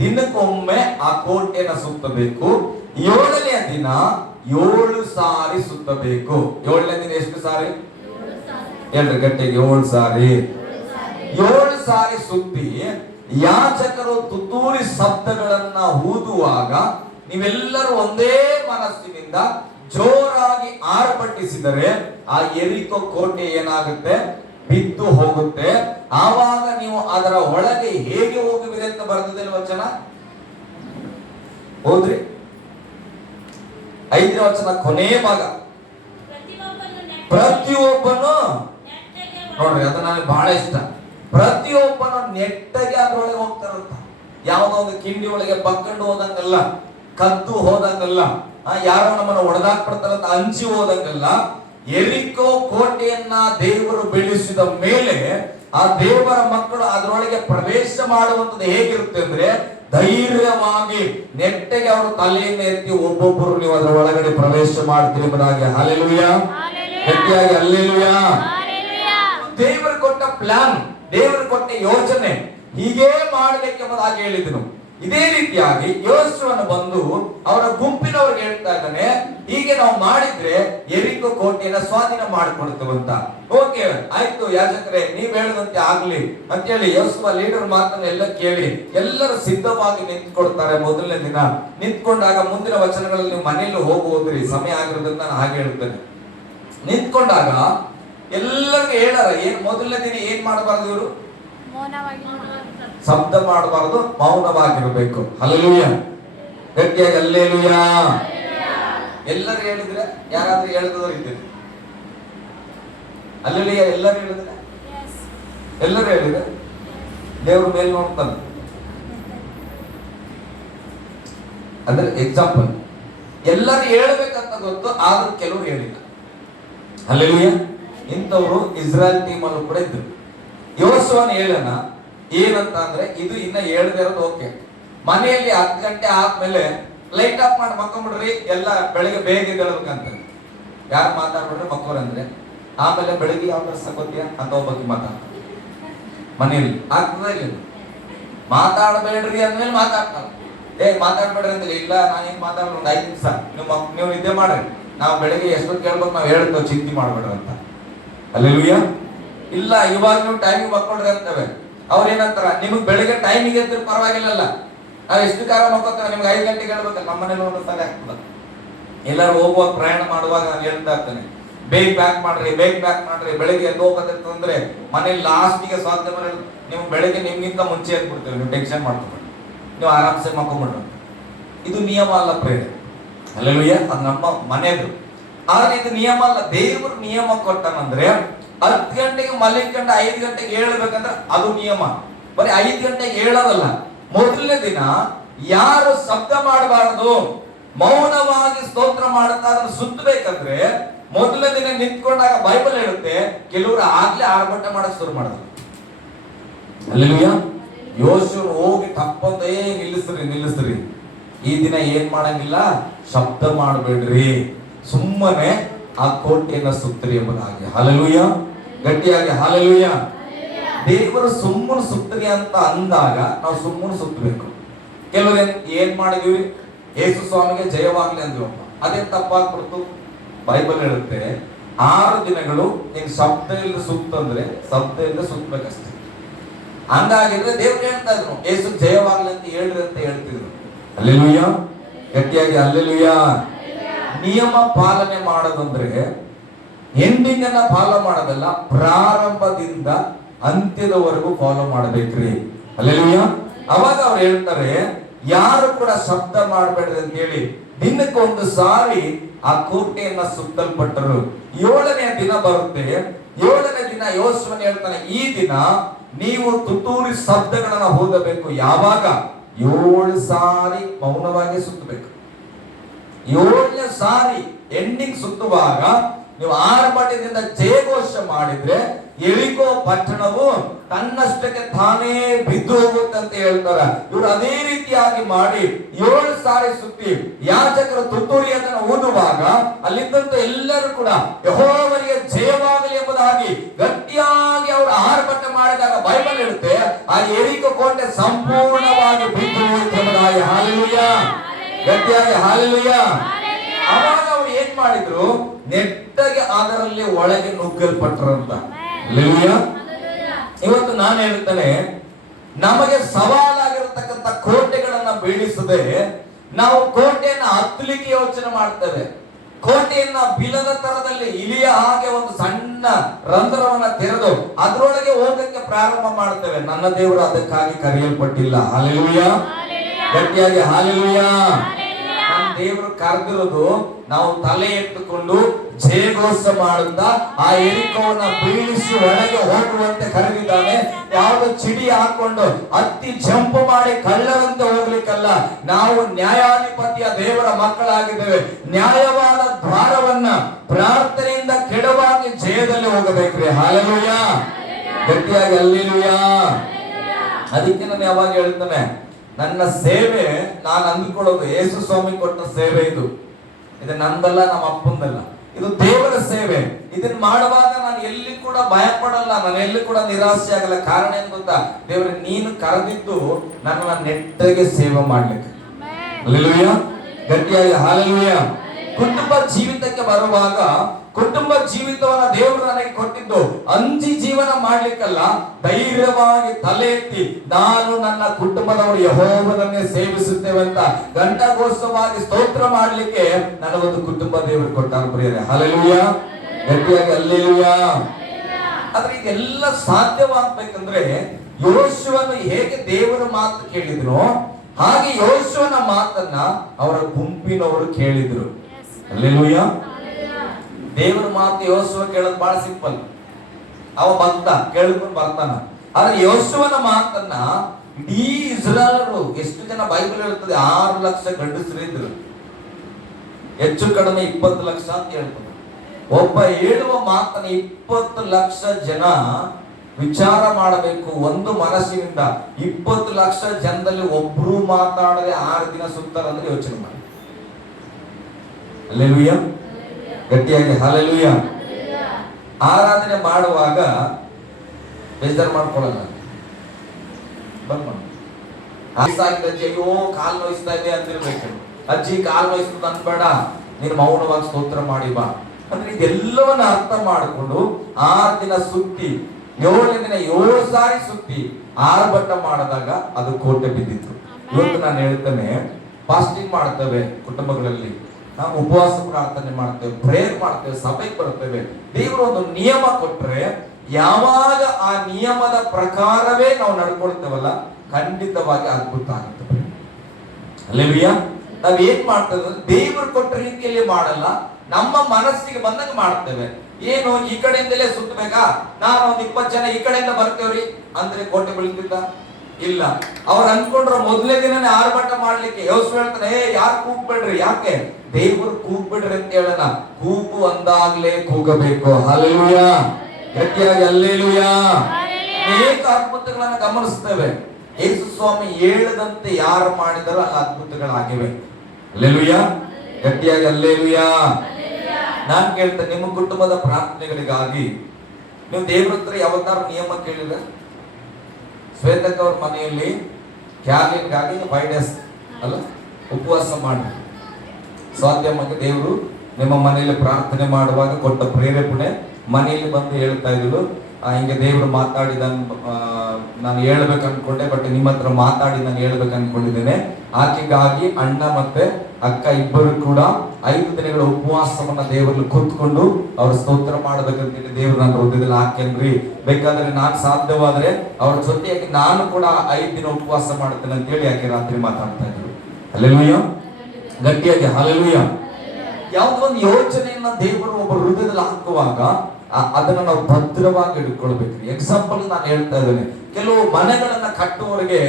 ದಿನಕ್ಕೊಮ್ಮೆ ಆ ಕೋಟೆನ ಸುತ್ತಬೇಕು. 7ನೇ ದಿನ 7 ಸಾರಿ ಸುತ್ತಬೇಕು. 7ನೇ ದಿನ ಎಷ್ಟು ಸಾರಿ? ಹೇಳ್ರಿ ಗಟ್ಟಿಗೆ, 7 ಸಾರಿ. 7 ಸಾರಿ ಸುತ್ತಿ ಯಾಜಕರು ತುತ್ತೂರಿ ಶಬ್ದಗಳನ್ನ ಊದುವಾಗ ನೀವೆಲ್ಲರೂ ಒಂದೇ ಮನಸ್ಸಿನಿಂದ ಜೋರಾಗಿ ಆರ್ಭಟಿಸಿದರೆ ಆ ಯೆರಿಕೋ ಕೋಟೆ ಏನಾಗುತ್ತೆ? ಬಿದ್ದು ಹೋಗುತ್ತೆ. ಆವಾಗ ನೀವು ಅದರ ಒಳಗೆ ಹೇಗೆ ಹೋಗುವಿರಿ ಅಂತ ಬರ್ತದೆ ವಚನ. ಹೋದ್ರಿ 5ನೇ ವಚನ ಕೊನೆಯ ಭಾಗ. ಪ್ರತಿಯೊಬ್ಬನು ನೋಡ್ರಿ, ಅದು ನನಗೆ ಬಹಳ ಇಷ್ಟ. ಪ್ರತಿಯೊಬ್ಬನು ನೆಟ್ಟಗೆ ಅದ್ರೊಳಗೆ ಹೋಗ್ತಾರಂತ. ಯಾವುದೋ ಒಂದು ಕಿಂಡಿ ಒಳಗೆ ಬಕ್ಕಂಡು ಹೋದಂಗಲ್ಲ, ಕದ್ದು ಹೋದಂಗಲ್ಲ, ಯಾರೋ ನಮ್ಮನ್ನು ಹೊಡೆದಾಕ್ಬಿಡ್ತಾರಂತ ಅಂಚಿ ಹೋದಂಗಲ್ಲ. ಯೆರಿಕೋ ಕೋಟೆಯನ್ನ ದೇವರು ಬೆಳೆಸಿದ ಮೇಲೆ ಆ ದೇವರ ಮಕ್ಕಳು ಅದರೊಳಗೆ ಪ್ರವೇಶ ಮಾಡುವಂತದ್ದು ಹೇಗಿರುತ್ತೆ ಅಂದ್ರೆ, ಧೈರ್ಯವಾಗಿ ನೆಟ್ಟಗೆ ಅವರು ತಲೆಯನ್ನು ಎತ್ತಿ ಒಬ್ಬೊಬ್ಬರು ನೀವು ಅದರ ಒಳಗಡೆ ಪ್ರವೇಶ ಮಾಡ್ತೀರಿ ಎಂಬುದಾಗಿ. ಹಲ್ಲೆಲೂಯಾ, ಗಟ್ಟಿಯಾಗಿ ಹಲ್ಲೆಲೂಯಾ. ದೇವರು ಕೊಟ್ಟ ಪ್ಲಾನ್, ದೇವರು ಕೊಟ್ಟ ಯೋಜನೆ ಹೀಗೆ ಮಾಡಬೇಕೆಂಬುದಾಗಿ ಹೇಳಿದನು. ಇದೇ ರೀತಿಯಾಗಿ ಯೆಹೋಶುವನು ಬಂದು ಅವರ ಗುಂಪಿನವ್ರಿಗೆ ಹೇಳ್ತಾ ಇದ್ದಾನೆ, ಹೀಗೆ ನಾವು ಮಾಡಿದ್ರೆ ಯೆರಿಕೋ ಕೋಟೆಯನ್ನ ಸ್ವಾಧೀನ ಮಾಡಿಕೊಡ್ತೇವಂತ. ಓಕೆ ಆಯ್ತು ಯಾಜಕರೇ, ನೀವ್ ಹೇಳದಂತೆ ಆಗ್ಲಿ ಅಂತ ಹೇಳಿ ಯೆಹೋಶುವ ಲೀಡರ್ ಮಾತನ್ನ ಎಲ್ಲ ಕೇಳಿ ಎಲ್ಲರೂ ಸಿದ್ಧವಾಗಿ ನಿಂತ್ಕೊಳ್ತಾರೆ. 1ನೇ ದಿನ ನಿಂತ್ಕೊಂಡಾಗ ಮುಂದಿನ ವಚನಗಳಲ್ಲಿ ನೀವು ಮನೆಯಲ್ಲಿ ಹೋಗುವುದ್ರಿ, ಸಮಯ ಆಗಿರೋದ್ರಿಂದ ನಾನು ಹಾಗೆ ಹೇಳ್ತೇನೆ. ನಿಂತ್ಕೊಂಡಾಗ ಎಲ್ಲರಿಗೂ ಹೇಳಾರ, 1ನೇ ದಿನ ಏನ್ ಮಾಡಬಾರ್ದು? ಇವರು ಶಬ್ದ ಮಾಡಬಾರದು, ಮೌನವಾಗಿರಬೇಕು. ಹಲ್ಲೆಲೂಯಾ, ಗಟ್ಟಿಯಾಗಿ ಹಲ್ಲೆಲೂಯಾ. ಎಲ್ಲರೂ ಹೇಳಿದ್ರೆ, ಯಾರಾದ್ರೂ ಹೇಳಿದವರು ಇದ್ದೀರಿ? ಹಲ್ಲೆಲೂಯಾ. ಎಲ್ಲರೂ ಹೇಳಿದ್ರೆ, ಎಲ್ಲರೂ ಹೇಳಿದ್ರೆ ದೇವ್ರ ಮೇಲೆ ನೋಡ್ತಾನೆ. ಅಂದ್ರೆ ಎಕ್ಸಾಂಪಲ್, ಎಲ್ಲರೂ ಹೇಳ್ಬೇಕಂತ ಗೊತ್ತು, ಆದ್ರೂ ಕೆಲವರು ಹೇಳಿಲ್ಲ. ಹಲ್ಲೆಲೂಯಾ. ಇಂಥವ್ರು ಇಸ್ರಾಯೇಲ್ ಟೀಮ್ ಅಲ್ಲೂ ಕೂಡ ಇದ್ರು. ಯೆಹೋಶುವನು ಹೇಳೋಣ ಏನಂತ ಅಂದ್ರೆ, ಇದು ಇನ್ನ ಹೇಳ್ದೇ ಇರೋದು ಓಕೆ, ಮನೆಯಲ್ಲಿ 10 ಗಂಟೆ ಆದ್ಮೇಲೆ ಲೈಟ್ ಆಫ್ ಮಾಡಿ ಮಕ್ಕೊಂಬಿಡ್ರಿ, ಎಲ್ಲ ಬೆಳಿಗ್ಗೆ ಬೇಗ ಎದ್ದೇಳ್ಬೇಕಂತ. ಯಾರು ಮಾತಾಡ್ಬಿಡ್ರಿ ಮಕ್ಕೋರಂದ್ರೆ, ಆಮೇಲೆ ಬೆಳಿಗ್ಗೆ ಯಾವ ಡ್ರೆಸ್ ಹಾಕೋತೀಯ ಅಂತ ಒಬ್ಬಕ್ಕೆ ಮಾತಾಡ್ತಾರೆ ಮನೆಯಲ್ಲಿ. ಆಗ್ತದ ಇಲ್ಲ? ಮಾತಾಡಬೇಡ್ರಿ ಅಂದ್ಮೇಲೆ ಮಾತಾಡ್ತಾರೆ. ಮಾತಾಡ್ಬೇಡ್ರಿ ಅಂದ್ರೆ, ಇಲ್ಲ ನಾನು ಏನ್ ಮಾತಾಡ್ರಿ, ಒಂದು 5 ನಿಮಿಷ ನೀವು ನಿದ್ದೆ ಮಾಡ್ರಿ, ನಾವು ಬೆಳಿಗ್ಗೆ ಎಷ್ಟು ಕೇಳ್ಬೇಕು ನಾವು ಹೇಳ್ತೇವೆ, ಚಿಂತೆ ಮಾಡ್ಬೇಡ್ರಿ ಅಂತ. ಹಲ್ಲೆಲೂಯಾ. ಇಲ್ಲ, ಇವಾಗ ನೀವು ಟೈಮಿಗೆ ಮಕ್ಕೊಳ್ರಿ ಅಂತವೆ. ಅವ್ರೇನಂತಾರ, ನಿಮಗ್ ಬೆಳಿಗ್ಗೆ ಟೈಮಿಗೆ ಎದ್ದರೆ ಪರವಾಗಿಲ್ಲಲ್ಲ, ನಾವ್ ಎಷ್ಟು ಕಾರ ಮಕ್ಕೋತೇವೆ, ನಿಮ್ಗೆ 5 ಗಂಟೆಗೆ ಹೇಳ್ಬೇಕಲ್ಲ. ನಮ್ಮ ಮನೇಲಿ ಒಂದೊಂದ್ಸರಿ ಆಗ್ತದ. ಎಲ್ಲರೂ ಹೋಗುವಾಗ ಪ್ರಯಾಣ ಮಾಡುವಾಗ ನಾನು ಹೇಳ್ತಾ ಇರ್ತೇನೆ, ಬೇಗ ಪ್ಯಾಕ್ ಮಾಡ್ರಿ, ಬೇಗ ಪ್ಯಾಕ್ ಮಾಡ್ರಿ. ಬೆಳಿಗ್ಗೆ ಎದ್ದು ಹೋಗೋದಂತಂದ್ರೆ ಮನೇಲಿ ಲಾಸ್ಟಿಗೆ ಸಾಧ್ಯ ಮಾಡಿ ನೀವು ಬೆಳಿಗ್ಗೆ ನಿಮ್ಗಿಂತ ಮುಂಚೆ ಎದ್ಬಿಡ್ತೇವೆ, ನೀವು ಟೆನ್ಷನ್ ಮಾಡ್ಕೊಬೇಡಿ, ನೀವು ಆರಾಮ್ಸೆ ಮಕ್ಕೊಂಬಿಡ್ರಿ. ಇದು ನಿಯಮ ಅಲ್ಲ ಪ್ರೇರೆ. ಹಲ್ಲೆಲೂಯಾ. ಅದು ನಮ್ಮ ಮನೆದು. ಆದ್ರೆ ಇದು ನಿಯಮ ಅಲ್ಲ. ದೇವರು ನಿಯಮ ಕೊಟ್ಟನಂದ್ರೆ 10 ಗಂಟೆಗೆ ಮಲಿಕೊಂಡು 5 ಗಂಟೆಗೆ ಹೇಳ್ಬೇಕಂದ್ರೆ ಅದು ನಿಯಮ. ಬರೀ 5 ಗಂಟೆಗೆ ಹೇಳೋದಲ್ಲ. 1ನೇ ದಿನ ಯಾರು ಶಬ್ದ ಮಾಡಬಾರದು, ಮೌನವಾಗಿ ಸ್ತೋತ್ರ ಮಾಡುತ್ತಾ ಅದನ್ನು ಸುತ್ತಬೇಕಂದ್ರೆ 1ನೇ ದಿನ ನಿಂತ್ಕೊಂಡಾಗ ಬೈಬಲ್ ಹೇಳುತ್ತೆ, ಕೆಲವರು ಆಗ್ಲೇ ಆರ್ಭಟ ಮಾಡಕ್ ಶುರು ಮಾಡಿದ್ರು. ಹಲ್ಲೆಲೂಯಾ. ಯೆಹೋಶುವನು ಹೋಗಿ ತಪ್ಪಂದೇ ನಿಲ್ಲಿಸ್ರಿ, ಈ ದಿನ ಏನ್ ಮಾಡಂಗಿಲ್ಲ, ಶಬ್ದ ಮಾಡಬೇಡ್ರಿ, ಸುಮ್ಮನೆ ಆ ಕೋಟೆಯನ್ನ ಸುತ್ತರಿ ಎಂಬುದಾಗಿ. ಹಲ್ಲೆಲೂಯಾ, ಗಟ್ಟಿಯಾಗಿ ಹಲ್ಲೆಲೂಯಾ. ದೇವರು ಸುಮ್ಮನೆ ಸುತ್ತರಿ ಅಂತ ಅಂದಾಗ ನಾವು ಸುಮ್ಮನೆ ಸುತ್ತಬೇಕು. ಕೆಲವರು ಏನ್ ಮಾಡಿದೀವಿ, ಯೇಸು ಸ್ವಾಮಿಗೆ ಜಯವಾಗ್ಲಿ ಅಂದ್ವಪ್ಪ, ಅದೇ ತಪ್ಪಾಗ್ಬಿಡ್ತು. ಬೈಬಲ್ ಹೇಳುತ್ತೆ 6 ದಿನಗಳು ನೀನ್ ಶಬ್ದ ಇಲ್ಲದೆ ಸುತ್ತಂದ್ರೆ ಶಬ್ದ ಇಲ್ಲದೆ ಸುತ್ತಬೇಕಷ್ಟೇ. ಹಂಗಾಗಿದ್ರೆ ದೇವ್ರು ಹೇಳ್ತಾ ಇದ್ರು ಯೇಸು ಜಯವಾಗ್ಲಿ ಅಂತ ಹೇಳ್ರಿ ಅಂತ ಹೇಳ್ತಿದ್ರು. ಹಲ್ಲೆಲೂಯಾ, ಗಟ್ಟಿಯಾಗಿ ಹಲ್ಲೆಲೂಯಾ. ನಿಯಮ ಪಾಲನೆ ಮಾಡೋದಂದ್ರೆ ಎಂಡಿಂಗ್ ಅನ್ನ ಫಾಲೋ ಮಾಡೋದಲ್ಲ, ಪ್ರಾರಂಭದಿಂದ ಅಂತ್ಯದವರೆಗೂ ಫಾಲೋ ಮಾಡಬೇಕ್ರಿ. ಹಲ್ಲೆಲೂಯಾ. ಅವಾಗ ಅವ್ರು ಹೇಳ್ತಾರೆ, ಯಾರು ಕೂಡ ಶಬ್ದ ಮಾಡಬೇಡ್ರಿ ಅಂತ ಹೇಳಿ ದಿನಕ್ಕೊಂದು ಸಾರಿ ಆ ಕೋಟೆಯನ್ನ ಸುತ್ತಲ್ಪಟ್ಟರು. 7ನೇ ದಿನ ಬರುತ್ತೆ. 7ನೇ ದಿನ ಯೋಸುವನು ಹೇಳ್ತಾನೆ, ಈ ದಿನ ನೀವು ತುತ್ತೂರಿ ಶಬ್ದಗಳನ್ನ ಓದಬೇಕು. ಯಾವಾಗ? 7 ಸಾರಿ ಮೌನವಾಗಿ ಸುತ್ತಬೇಕು. 7ನೇ ಸಾರಿ ಎಂಡಿಂಗ್ ಸುತ್ತುವಾಗ ನೀವು ಆರ್ಭಟದಿಂದ ಜಯಘೋಷ ಮಾಡಿದ್ರೆ ಎರಿಕೋ ಪಟ್ಟಣವು ತನ್ನಷ್ಟಕ್ಕೆ ತಾನೇ ಬಿದ್ದು ಹೋಗುತ್ತಂತ ಹೇಳ್ತಾರೆ. ಇವರು ಅದೇ ರೀತಿಯಾಗಿ ಮಾಡಿ 7 ಸಾರಿ ಸುತ್ತಿ ಯಾಜಕರು ತುತ್ತೂರಿಯನ್ನು ಊದುವಾಗ ಅಲ್ಲಿದ್ದಂತ ಎಲ್ಲರೂ ಕೂಡ ಯೆಹೋವನಿಗೆ ಜಯವಾಗಲಿ ಎಂಬುದಾಗಿ ಗಟ್ಟಿಯಾಗಿ ಅವರು ಆರ್ಭಟ ಮಾಡಿದಾಗ ಬೈಬಲ್ ಹೇಳುತ್ತೆ, ಆ ಎರಿಕೋ ಕೋಟೆ ಸಂಪೂರ್ಣವಾಗಿ ಬಿದ್ದು ಹೋಯಿತು ಎಂಬುದಾಗಿ. ಹಲ್ಲೆಲೂಯಾ, ಗಟ್ಟಿಯಾಗಿ ಹಲ್ಲೆಲೂಯಾ. ಅವಾಗ ಅವ್ರು ಏನ್ ಮಾಡಿದ್ರು? ನೆಟ್ಟಗೆ ಅದರಲ್ಲಿ ಒಳಗೆ ನುಗ್ಗಲ್ಪಟ್ರಂತ. ಹಲ್ಲೆಲೂಯಾ. ಇವತ್ತು ನಾನು ಹೇಳ್ತೇನೆ, ನಮಗೆ ಸವಾಲಾಗಿರತಕ್ಕಂತ ಕೋಟೆಗಳನ್ನ ಬೀಳಿಸದೆ ನಾವು ಕೋಟೆಯನ್ನ ಹತ್ತಲಿಕ್ಕೆ ಯೋಚನೆ ಮಾಡ್ತೇವೆ. ಕೋಟೆಯನ್ನ ಬಿಲದ ತರದಲ್ಲಿ ಇಲಿಯ ಹಾಗೆ ಒಂದು ಸಣ್ಣ ರಂಧ್ರವನ್ನ ತೆರೆದು ಅದರೊಳಗೆ ಹೋಗಕ್ಕೆ ಪ್ರಾರಂಭ ಮಾಡ್ತೇವೆ. ನನ್ನ ದೇವರು ಅದಕ್ಕಾಗಿ ಕರೆಯಲ್ಪಟ್ಟಿಲ್ಲ. ಹಲ್ಲೆಲೂಯಾ, ಗಟ್ಟಿಯಾಗಿ ಹಲ್ಲೆಲೂಯಾ. ದೇವರು ಕರೆದಿರೋದು ನಾವು ತಲೆ ಎತ್ತುಕೊಂಡು ಜಯಘೋಷ ಮಾಡುತ್ತಾ ಆ ಎರಿಕೋವನ್ನ ಬೀಳಿಸಿ ಒಳಗೆ ಹೋಗುವಂತೆ ಕರೆದಿದ್ದಾನೆ. ಯಾವುದು ಚಿಡಿ ಹಾಕೊಂಡು ಹತ್ತಿ ಜಂಪ್ ಮಾಡಿ ಕಳ್ಳರಂತೆ ಹೋಗ್ಲಿಕ್ಕಲ್ಲ. ನಾವು ನ್ಯಾಯಾಧಿಪತಿಯ ದೇವರ ಮಕ್ಕಳಾಗಿದ್ದೇವೆ. ನ್ಯಾಯವಾದ ದ್ವಾರವನ್ನ ಪ್ರಾರ್ಥನೆಯಿಂದ ಕೆಡವಾಗಿ ಜಯದಲ್ಲಿ ಹೋಗಬೇಕ್ರಿ. ಹಲ್ಲೆಲೂಯಾ, ಗಟ್ಟಿಯಾಗಿ ಹಲ್ಲೆಲೂಯಾ. ಅದಕ್ಕೆ ನಾನು ಯಾವಾಗ ಹೇಳ್ತೇನೆ, ನನ್ನ ಸೇವೆ ನಾನು ಅಂದುಕೊಳ್ಳೋದು ಯೇಸು ಸ್ವಾಮಿ ಕೊಟ್ಟ ಸೇವೆ. ಇದು ನಂದಲ್ಲ, ನಮ್ಮ ಅಪ್ಪಂದಲ್ಲ, ಇದು ದೇವರ ಸೇವೆ. ಇದನ್ನ ಮಾಡುವಾಗ ನಾನು ಎಲ್ಲಿ ಕೂಡ ಭಯ ಪಡಲ್ಲ, ನಾನು ಎಲ್ಲಿ ಕೂಡ ನಿರಾಸೆ ಆಗಲ್ಲ. ಕಾರಣ ಏನ್ ಗೊತ್ತಾ? ದೇವರೇ, ನೀನು ಕರೆದಿದ್ದು ನನ್ನ ನೆಟ್ಟಗೆ ಸೇವೆ ಮಾಡ್ಲಿಕ್ಕೆ. ಹಲ್ಲೆಲೂಯಾ, ಗಟ್ಟಿಯಾಗಿ ಹಲ್ಲೆಲೂಯಾ. ಕುಟುಂಬ ಜೀವಿತಕ್ಕೆ ಬರುವಾಗ ಕುಟುಂಬ ಜೀವಿತವನ್ನ ದೇವರು ನನಗೆ ಕೊಟ್ಟಿದ್ದು ಅಂಜಿ ಜೀವನ ಮಾಡ್ಲಿಕ್ಕಲ್ಲ, ಧೈರ್ಯವಾಗಿ ತಲೆ ಎತ್ತಿ ನಾನು ನನ್ನ ಕುಟುಂಬದವರು ಯೆಹೋವನನ್ನೇ ಸೇವಿಸುತ್ತೇವೆ ಅಂತ ಗಂಟಘೋಷವಾಗಿ ಸ್ತೋತ್ರ ಮಾಡ್ಲಿಕ್ಕೆ ನನಗೊಂದು ಕುಟುಂಬ ದೇವರು ಕೊಟ್ಟಾರ ಪ್ರಿಯರೇ. ಹಲ್ಲೆಲೂಯಾ, ಗಟ್ಟಿಯಾಗಿ ಹಲ್ಲೆಲೂಯಾ. ಆದ್ರೆ ಇದೆಲ್ಲ ಸಾಧ್ಯವಾಗಬೇಕಂದ್ರೆ ಯೋಶುವನು ಹೇಗೆ ದೇವರ ಮಾತು ಕೇಳಿದ್ರು ಹಾಗೆ ಯೋಶುವನ ಮಾತನ್ನ ಅವರ ಗುಂಪಿನವರು ಕೇಳಿದ್ರು. ಹಲ್ಲೆಲೂಯಾ. ದೇವರ ಮಾತು ಯೋಶುವ ಕೇಳೋದು ಬಹಳ ಸಿಂಪಲ್. ಅವ ಬಂದ ಕೇಳಿಕೊಂಡು ಬರ್ತಾನ. ಆದ್ರೆ ಯೋಶುವನ ಮಾತನ್ನ ಇಡೀ ಇಸ್ರಾಯೇಲರು, ಎಷ್ಟು ಜನ ಬೈಬಲ್ ಹೇಳ್ತದೆ, 6 ಲಕ್ಷ ಗಂಡಸರಿದ್ರು, ಹೆಚ್ಚು ಕಡಿಮೆ 20 ಲಕ್ಷ ಅಂತ ಹೇಳ್ತದೆ. ಒಬ್ಬ ಹೇಳುವ ಮಾತನ್ನ 20 ಲಕ್ಷ ಜನ ವಿಚಾರ ಮಾಡಬೇಕು ಒಂದು ಮನಸ್ಸಿನಿಂದ. 20 ಲಕ್ಷ ಜನದಲ್ಲಿ ಒಬ್ರು ಮಾತಾಡದೆ 6 ದಿನ ಸುತ್ತಾರಂದ್ರೆ ಯೋಚನೆ ಮಾಡಿ. ಹಲ್ಲೆಲೂಯಾ, ಗಟ್ಟಿಯಾಗಿ ಹಲ್ಲೆಲೂಯಾ. ಆರಾಧನೆ ಮಾಡುವಾಗ ಬೇಜಾರು ಮಾಡ್ಕೊಳ್ಳಲ್ಲ. ಅಯ್ಯೋ ಕಾಲು ನೋಯಿಸ್ತಾ ಇದೆ ಅಂತಿರ್ಬೇಕು. ಅಜ್ಜಿ ಕಾಲು ನೋಯಿಸ್ತದ ಅನ್ಬೇಡ, ನೀನು ಮೌನವಾಗಿ ಸ್ತೋತ್ರ ಮಾಡಿ ಬಾ ಅಂದ್ರೆ ಇದೆಲ್ಲವನ್ನ ಅರ್ಥ ಮಾಡಿಕೊಂಡು 6 ದಿನ ಸುತ್ತಿ 7ನೇ ದಿನ 7 ಸಾರಿ ಸುತ್ತಿ ಆರ್ಭಟ ಮಾಡಿದಾಗ ಅದು ಕೋಟೆ ಬಿದ್ದಿತ್ತು. ಇವತ್ತು ನಾನು ಹೇಳ್ತೇನೆ, ಫಾಸ್ಟಿಂಗ್ ಮಾಡ್ತೇವೆ ಕುಟುಂಬಗಳಲ್ಲಿ, ನಾವು ಉಪವಾಸ ಪ್ರಾರ್ಥನೆ ಮಾಡ್ತೇವೆ, ಪ್ರೇಯರ್ ಮಾಡ್ತೇವೆ, ಸಭೆಗೆ ಬರ್ತೇವೆ. ದೇವರು ಒಂದು ನಿಯಮ ಕೊಟ್ರೆ ಯಾವಾಗ ಆ ನಿಯಮದ ಪ್ರಕಾರವೇ ನಾವು ನಡ್ಕೊಳ್ತೇವಲ್ಲ, ಖಂಡಿತವಾಗಿ ಅದ್ಭುತ ಆಗುತ್ತದೆ. ಹಲ್ಲೆಲೂಯಾ. ನಾವ್ ಏನ್ ಮಾಡ್ತೇವೆ, ದೇವರು ಕೊಟ್ಟ ರೀತಿಯಲ್ಲಿ ಮಾಡಲ್ಲ, ನಮ್ಮ ಮನಸ್ಸಿಗೆ ಬಂದಾಗ ಮಾಡ್ತೇವೆ. ಏನು ಈ ಕಡೆಯಿಂದಲೇ ಸುತ್ತಬೇಕಾ, ನಾನು ಒಂದು 20 ಜನ ಈ ಕಡೆಯಿಂದ ಬರ್ತೇವ್ರಿ ಅಂದ್ರೆ ಕೋಟೆ ಬೀಳ್ತಿದ್ದ ಇಲ್ಲ. ಅವ್ರು ಅನ್ಕೊಂಡ್ರ ಮೊದಲೇ ದಿನನೇ ಆರ್ಭಟ ಮಾಡ್ಲಿಕ್ಕೆ ಯೋಚನೆ ಹೇಳ್ತಾನೆ, ಯಾರು ಕೂಗ್ಬೇಡ್ರಿ. ಯಾಕೆ? ದೇವರು ಕೂಗ್ಬಿಡ್ರಿ ಅಂತ ಹೇಳೋಣ. ಕೂಗು ಅಂದಾಗ್ಲೇ ಕೂಗಬೇಕು. ಹಲ್ಲೆಲೂಯಾ, ಗಟ್ಟಿಯಾಗಿ ಹಲ್ಲೆಲೂಯಾ. ಅನೇಕ ಅದ್ಭುತಗಳನ್ನ ಗಮನಿಸ್ತೇವೆ. ಯೇಸು ಸ್ವಾಮಿ ಹೇಳದಂತೆ ಯಾರು ಮಾಡಿದರೋ ಅಲ್ಲಿ ಅದ್ಭುತಗಳಾಗಿವೆ. ಹಲ್ಲೆಲೂಯಾ, ಗಟ್ಟಿಯಾಗಿ ಹಲ್ಲೆಲೂಯಾ. ನಾನ್ ಕೇಳ್ತೇನೆ, ನಿಮ್ಮ ಕುಟುಂಬದ ಪ್ರಾರ್ಥನೆಗಳಿಗಾಗಿ ನೀವು ದೇವ್ರ ಹತ್ರ ಯಾವತ್ತಾರು ನಿಯಮ ಕೇಳಿಲ್ಲ? ಶ್ವೇತಕ್ ಅವ್ರ ಮನೆಯಲ್ಲಿ ಕ್ಯಾಲಿನ್ಗಾಗಿ 5 days ಅಲ್ಲ ಉಪವಾಸ ಮಾಡಿ ಸಾಧ್ಯವಾಗಿ ದೇವರು ನಿಮ್ಮ ಮನೆಯಲ್ಲಿ ಪ್ರಾರ್ಥನೆ ಮಾಡುವಾಗ ಕೊಟ್ಟ ಪ್ರೇರೇಪಣೆ. ಮನೆಯಲ್ಲಿ ಬಂದು ಹೇಳ್ತಾ ಇದ್ರು, ಹಿಂಗೆ ದೇವರು ಮಾತಾಡಿದಂಗೆ ನಾನು ಹೇಳ್ಬೇಕು ಅನ್ಕೊಂಡೆ, ಬಟ್ ನಿಮ್ಮ ಹತ್ರ ಮಾತಾಡಿ ನಾನು ಹೇಳ್ಬೇಕು ಅನ್ಕೊಂಡಿದ್ದೇನೆ. ಆಕೆಗಾಗಿ ಅಣ್ಣ ಮತ್ತೆ ಅಕ್ಕ ಇಬ್ಬರು ಕೂಡ 5 ದಿನಗಳ ಉಪವಾಸವನ್ನ ದೇವರಲ್ಲಿ ಕೂತ್ಕೊಂಡು ಅವ್ರ ಸ್ತೋತ್ರ ಮಾಡ್ಬೇಕಂತೇಳಿ ದೇವ್ರು ನನ್ನ ಹೃದಯದಲ್ಲಿ ಹಾಕ್ಯನ್ರಿ. ಬೇಕಾದ್ರೆ ನಾನು ಸಾಧ್ಯವಾದ್ರೆ ಅವ್ರ ಜೊತೆಯಾಗಿ ನಾನು ಕೂಡ 5 ದಿನ ಉಪವಾಸ ಮಾಡ್ತೇನೆ ಅಂತೇಳಿ ಆಕೆ ರಾತ್ರಿ ಮಾತಾಡ್ತಾ ಇದ್ರು. ಹಲ್ಲೆಲೂಯ, ಗಟ್ಟಿಯಾಗಿ ಹಲ್ಲೆಲೂಯ. ಯಾವುದೋ ಒಂದು ಯೋಚನೆಯನ್ನ ದೇವರು ಒಬ್ಬ ಹೃದಯದಲ್ಲಿ ಹಾಕುವಾಗ ಅದನ್ನ ನಾವು ಭದ್ರವಾಗಿ ಹಿಡ್ಕೊಳ್ಬೇಕ್ರಿ. ಎಕ್ಸಾಂಪಲ್ ನಾನು ಹೇಳ್ತಾ ಇದ್ದೇನೆ, ಕೆಲವು ಮನೆಗಳನ್ನ ಕಟ್ಟುವವರಿಗೆ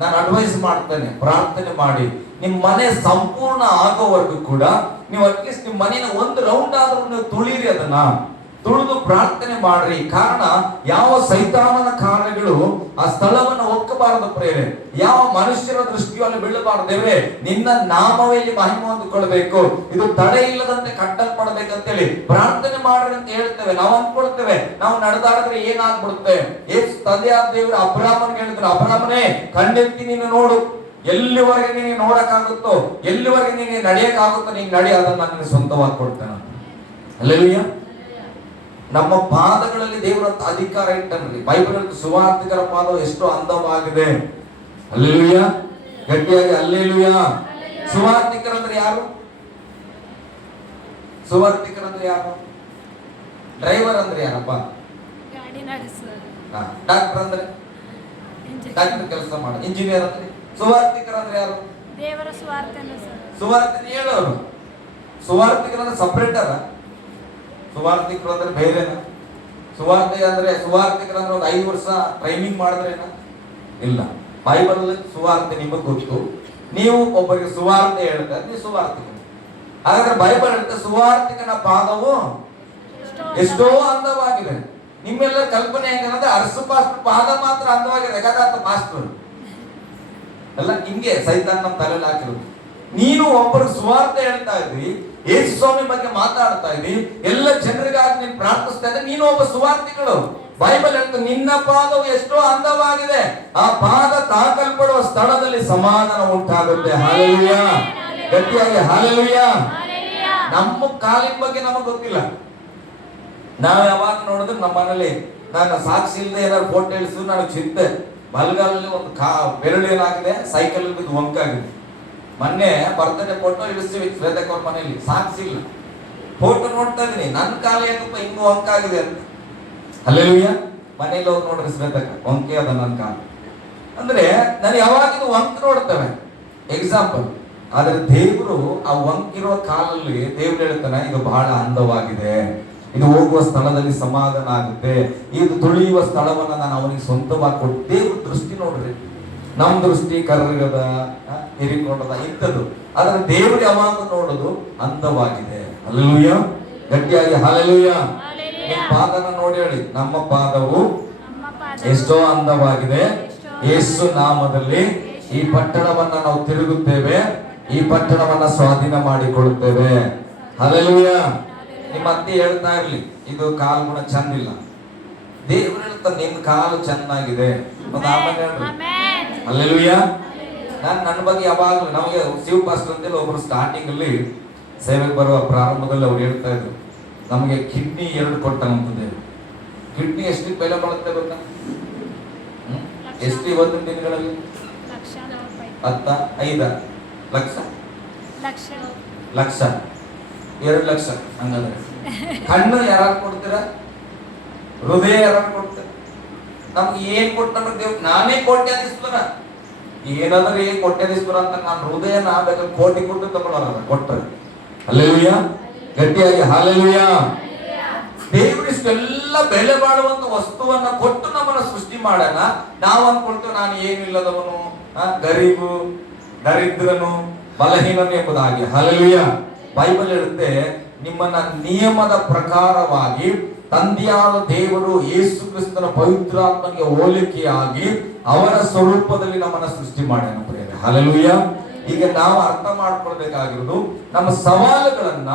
ನಾನು ಅಡ್ವೈಸ್ ಮಾಡ್ತೇನೆ, ಪ್ರಾರ್ಥನೆ ಮಾಡಿ ನಿಮ್ ಮನೆ ಸಂಪೂರ್ಣ ಆಗೋವರೆಗೂ ಕೂಡ ನೀವು ಅಟ್ಲೀಸ್ಟ್ ನಿಮ್ ಮನೆಯ ಒಂದು ರೌಂಡ್ ಆದ್ರೂ ನೀವು ತುಳಿರಿ, ಅದನ್ನ ತುಳಿದು ಪ್ರಾರ್ಥನೆ ಮಾಡ್ರಿ. ಕಾರಣ ಯಾವ ಸೈತಾನನ ಕಾರ್ಯಗಳು ಆ ಸ್ಥಳವನ್ನು ಒಕ್ಕಬಾರದು ಪ್ರೇರೆ, ಯಾವ ಮನುಷ್ಯರ ದೃಷ್ಟಿಯು ಅಲ್ಲಿ ಬೀಳಬಾರದು. ದೇವರೇ ನಿನ್ನ ನಾಮವೇ ಇಲ್ಲಿ ಮಹಿಮೆ ಹೊಂದಿಕೊಳ್ಳಬೇಕು, ಇದು ತಡೆ ಇಲ್ಲದಂತೆ ಕಟ್ಟಲ್ಪಡಬೇಕಂತೇಳಿ ಪ್ರಾರ್ಥನೆ ಮಾಡ್ರಿ ಅಂತ ಹೇಳ್ತೇವೆ. ನಾವು ಅನ್ಕೊಳ್ತೇವೆ ನಾವು ನಡೆದಾಡಿದ್ರೆ ಏನಾಗ್ಬಿಡುತ್ತೆ. ಏಸು ತಂದೆಯಾದ ದೇವರು ಅಬ್ರಾಮನಿಗೆ ಹೇಳಿದ್ರು, ಅಬ್ರಾಮನೇ ಕಣ್ಣೆತ್ತಿ ನೀನು ನೋಡು, ಎಲ್ಲಿವರೆಗೆ ನೀನು ನೋಡಕ್ಕಾಗುತ್ತೋ, ಎಲ್ಲಿವರೆಗೆ ನೀನು ನಡೆಯಕ್ಕಾಗುತ್ತೋ ನೀನು ನಡಿ, ಅದನ್ನ ನಾನು ಸ್ವಂತವಾಗಿ ಕೊಡ್ತೇನೆ. ಹಲ್ಲೆಲೂಯ. ನಮ್ಮ ಪಾದಗಳಲ್ಲಿ ದೇವರ ಅಧಿಕಾರ ಇಟ್ಟನ್ರಿ. ಬೈಬಲ್ ಸುವಾರ್ತಿಕರ ಪಾದ ಎಷ್ಟು ಅಂದವಾಗಿದೆ. ಹಲ್ಲೆಲೂಯ, ಗಟ್ಟಿಯಾಗಿ ಹಲ್ಲೆಲೂಯ. ಸುವಾರ್ತಿಕರಂದ್ರೆ ಯಾರು? ಸುವಾರ್ತಿಕರಂದ್ರೆ ಯಾರು? ಡ್ರೈವರ್ ಅಂದ್ರೆ ಯಾರಪ್ಪ? ಡಾಕ್ಟರ್ ಅಂದ್ರೆ ಡಾಕ್ಟರ್ ಕೆಲಸ ಮಾಡ, ಇಂಜಿನಿಯರ್ ಅಂದ್ರೆ. ಸುವಾರ್ತಿಕರ ಅಂದ್ರೆ ಯಾರು? ದೇವರ ಸುವಾರ್ತಿನ ಹೇಳೋರು. ಸುವಾರ್ತಿಕರಂದ್ರೆ ಸಪ್ರೇಟರ? ಸುವಾರ್ತಿಕರು ಅಂದ್ರೆ ಬೇರೆನ? ಸುವಾರ್ತಿಕ ಅಂದ್ರೆ ಒಂದು 5 ವರ್ಷ ಟ್ರೈನಿಂಗ್ ಮಾಡಿದ್ರೇನ? ಇಲ್ಲ. ಬೈಬಲ್ ಸುವಾರ್ತೆ ನಿಮಗೆ ಗೊತ್ತು, ನೀವು ಒಬ್ಬರಿಗೆ ಸುವಾರ್ತೆ ಹೇಳ್ತಾರೆ, ನೀವು ಸುವಾರ್ತಿಕ. ಹಾಗಾದ್ರೆ ಬೈಬಲ್ ಹೇಳ್ತಾರೆ ಸುವಾರ್ತಿಕನ ಪಾದವು ಎಷ್ಟೋ ಅಂದವಾಗಿದೆ. ನಿಮ್ಮೆಲ್ಲ ಕಲ್ಪನೆ ಹೆಂಗಂದ್ರೆ ಅರಸು ಪಾದ ಮಾತ್ರ ಅಂದವಾಗಿದೆ, ಯಾಕಂದ್ರೆ ಮಾಸ್ಟರ್ ಎಲ್ಲ ಹಿಂಗೆ ಸೈತಾನ್ ನಮ್ಮ ತಲೆಯಲ್ಲಿ ಹಾಕಿರೋದು. ನೀನು ಒಬ್ಬರು ಸುವಾರ್ತೆ ಹೇಳ್ತಾ ಇದ್ರಿ, ಯೇಸು ಸ್ವಾಮಿ ಬಗ್ಗೆ ಮಾತಾಡ್ತಾ ಇದ್ರಿ, ಎಲ್ಲ ಜನರಿಗಾಗಿ ನೀನು ಪ್ರಾರ್ಥಿಸ್ತಾ ಇದ್ರಿ, ನೀನು ಒಬ್ಬ ಸುವಾರ್ತಿಗಳು. ಬೈಬಲ್ ಹೇಳ್ತಾ ನಿನ್ನ ಪಾದವು ಎಷ್ಟೋ ಅಂದವಾಗಿದೆ, ಆ ಪಾದ ತಾಕಲ್ಪಡುವ ಸ್ಥಳದಲ್ಲಿ ಸಮಾಧಾನ ಉಂಟಾಗುತ್ತೆ. ಹಲ್ಲೆಲೂಯ, ಗಟ್ಟಿಯಾಗಿ ಹಲ್ಲೆಲೂಯ. ನಮ್ಮ ಕಾಲಿನ ಬಗ್ಗೆ ನಮಗೆ ಗೊತ್ತಿಲ್ಲ. ನಾವು ಯಾವಾಗ ನೋಡಿದ್ರೆ ನಮ್ಮ ಮನೇಲಿ ನಾನು ಸಾಕ್ಷಿ ಇಲ್ಲದೆ ಏನಾದ್ರು ಫೋಟೋ ಇಳಿಸಿದ್ರು ನನಗೆ ಚಿಂತೆ. ಬಲಗಾಲಲ್ಲಿ ಒಂದು ಬೆರಳು ಏನಾಗಿದೆ, ಸೈಕಲ್ ಬಿದ್ದು ವಂಕಾಗಿದೆ. ಮೊನ್ನೆ ಬರ್ತ್ಡೇ ಫೋಟೋ ಇಳಿಸ್ತೀವಿ ಶ್ವೇತಕ್ ಅವ್ರ ಮನೆಯಲ್ಲಿ, ಸಾಕ್ಷಿ ಇಲ್ಲ, ಫೋಟೋ ನೋಡ್ತಾ ಇದೀನಿ, ನನ್ನ ಕಾಲ ಯಾಕಪ್ಪ ಹಿಂಗ ವಂಕಾಗಿದೆ ಅಂತ. ಹಲ್ಲೆಲೂಯ. ಮನೇಲಿ ಹೋಗಿ ನೋಡ್ರಿ ಶ್ವೇತಕ್ಕ ವಂಕೆ ಅದ ನನ್ನ ಕಾಲ ಅಂದ್ರೆ ನಾನು ಯಾವಾಗಿದು ವಂಕ್ ನೋಡ್ತೇವೆ ಎಕ್ಸಾಂಪಲ್. ಆದ್ರೆ ದೇವರು ಆ ವಂಕಿರುವ ಕಾಲಲ್ಲಿ ದೇವ್ರು ಹೇಳ್ತಾನೆ ಇದು ಬಹಳ ಅಂದವಾಗಿದೆ, ಇದು ಹೋಗುವ ಸ್ಥಳದಲ್ಲಿ ಸಮಾಧಾನ ಆಗುತ್ತೆ, ಇದು ತುಳಿಯುವ ಸ್ಥಳವನ್ನ ನಾನು ಅವನಿಗೆ ಸ್ವಂತವಾಗಿ ಕೊಟ್ಟು. ದೇವ್ರ ದೃಷ್ಟಿ ನೋಡ್ರಿ, ನಮ್ ದೃಷ್ಟಿ ಕರ್ರಗದ ಹಿರಿಕೊಂಡದ ಇಂಥದ್ದು. ಆದ್ರೆ ದೇವರು ಯಾವಾಗ ನೋಡೋದು ಅಂದವಾಗಿದೆ. ಹಲ್ಲೆಲೂಯ, ಗಟ್ಟಿಯಾಗಿ ಹಲ್ಲೆಲೂಯ. ನಿಮ್ಮ ಪಾದನ ನೋಡಿ ಹೇಳಿ, ನಮ್ಮ ಪಾದವು ಎಷ್ಟೋ ಅಂದವಾಗಿದೆ. ಯೇಸು ನಾಮದಲ್ಲಿ ಈ ಪಟ್ಟಣವನ್ನ ನಾವು ತಿರುಗುತ್ತೇವೆ, ಈ ಪಟ್ಟಣವನ್ನ ಸ್ವಾಧೀನ ಮಾಡಿಕೊಳ್ಳುತ್ತೇವೆ. ಹಲ್ಲೆಲೂಯ. ನಿಮ್ಮ ಅತ್ತೆ ಹೇಳ್ತಾ ಇರ್ಲಿ ಇದು ಕಾಲು ಗುಣ ಚಂದಿಲ್ಲ, ದೇವ್ರು ಹೇಳ್ತಾನೆ ನಿಮ್ ಕಾಲು ಚೆನ್ನಾಗಿದೆ. ಹಲ್ಲೆಲೂಯ. ನನ್ನ ಬಗ್ಗೆ ಯಾವಾಗಲೂ ನಮಗೆ ಶಿವ ಪಾಸ್ಟರ್ ಅಂತೇಳಿ ಒಬ್ರು ಸ್ಟಾರ್ಟಿಂಗ್ ಅಲ್ಲಿ ಸೇವೆಗೆ ಬರುವ ಪ್ರಾರಂಭದಲ್ಲಿ ಅವ್ರು ಹೇಳ್ತಾ ಇದ್ರು, ನಮಗೆ ಕಿಡ್ನಿ 2 ಕೊಟ್ಟಂತದ್ದು. ಕಿಡ್ನಿ ಎಷ್ಟು ಬೆಲೆ ಮಾಡುತ್ತೆ ಗೊತ್ತಾ? ಎಷ್ಟು ಇವತ್ತಿನ ದಿನಗಳಲ್ಲಿ? 5 ಲಕ್ಷ 2 ಲಕ್ಷ. ಹಂಗಂದ್ರೆ ಕಣ್ಣು ಯಾರು ಕೊಡ್ತೀರ? ಹೃದಯ ಯಾರು ಕೊಡ್ತೀರ? ನಮ್ಗೆ ಏನ್ ಕೊಟ್ಟ ದೇವ್? ನಾನೇ ಕೋಟ್ಯಾಧೀಶ್ವರ, ಏನಾದ್ರೆ ಏನ್ ಕೋಟ್ಯಾಧೀಶ್ವರ ಅಂತ ನಾನು ಹೃದಯನ ಬೇಕಾದ್ರೆ ಕೋಟಿ ಕೊಟ್ಟು ತಗೊಳ್ಳೋಣ ಕೊಟ್ಟರೆ. ಹಲ್ಲೆಲೂಯ, ಗಟ್ಟಿಯಾಗಿ ಹಲ್ಲೆಲೂಯ. ದೇವರು ಇಷ್ಟೆಲ್ಲ ಬೆಲೆ ಬಾಳುವಂತ ವಸ್ತುವನ್ನ ಕೊಟ್ಟು ನಮ್ಮನ್ನ ಸೃಷ್ಟಿ ಮಾಡೋಣ. ನಾವು ಅನ್ಕೊಳ್ತೇವೆ ನಾನು ಏನಿಲ್ಲದವನು, ಗರೀಬು, ದರಿದ್ರನು, ಬಲಹೀನನು ಎಂಬುದಾಗಿ. ಹಲ್ಲೆಲೂಯ. ಬೈಬಲ್ ಹೇಳುತ್ತೆ ನಿಮ್ಮನ್ನ ನಿಯಮದ ಪ್ರಕಾರವಾಗಿ ತಂದೆಯಾದ ದೇವರು ಯೇಸು ಕ್ರಿಸ್ತನ ಪವಿತ್ರಾತ್ಮನಿಗೆ ಹೋಲಿಕೆಯಾಗಿ ಅವರ ಸ್ವರೂಪದಲ್ಲಿ ನಮ್ಮನ್ನ ಸೃಷ್ಟಿ ಮಾಡ್ಯಾನ ಪ್ರಿಯರೇ. ಹಲ್ಲೆಲೂಯ. ಈಗ ನಾವು ಅರ್ಥ ಮಾಡ್ಕೊಳ್ಬೇಕಾಗಿರೋದು ನಮ್ಮ ಸವಾಲುಗಳನ್ನ,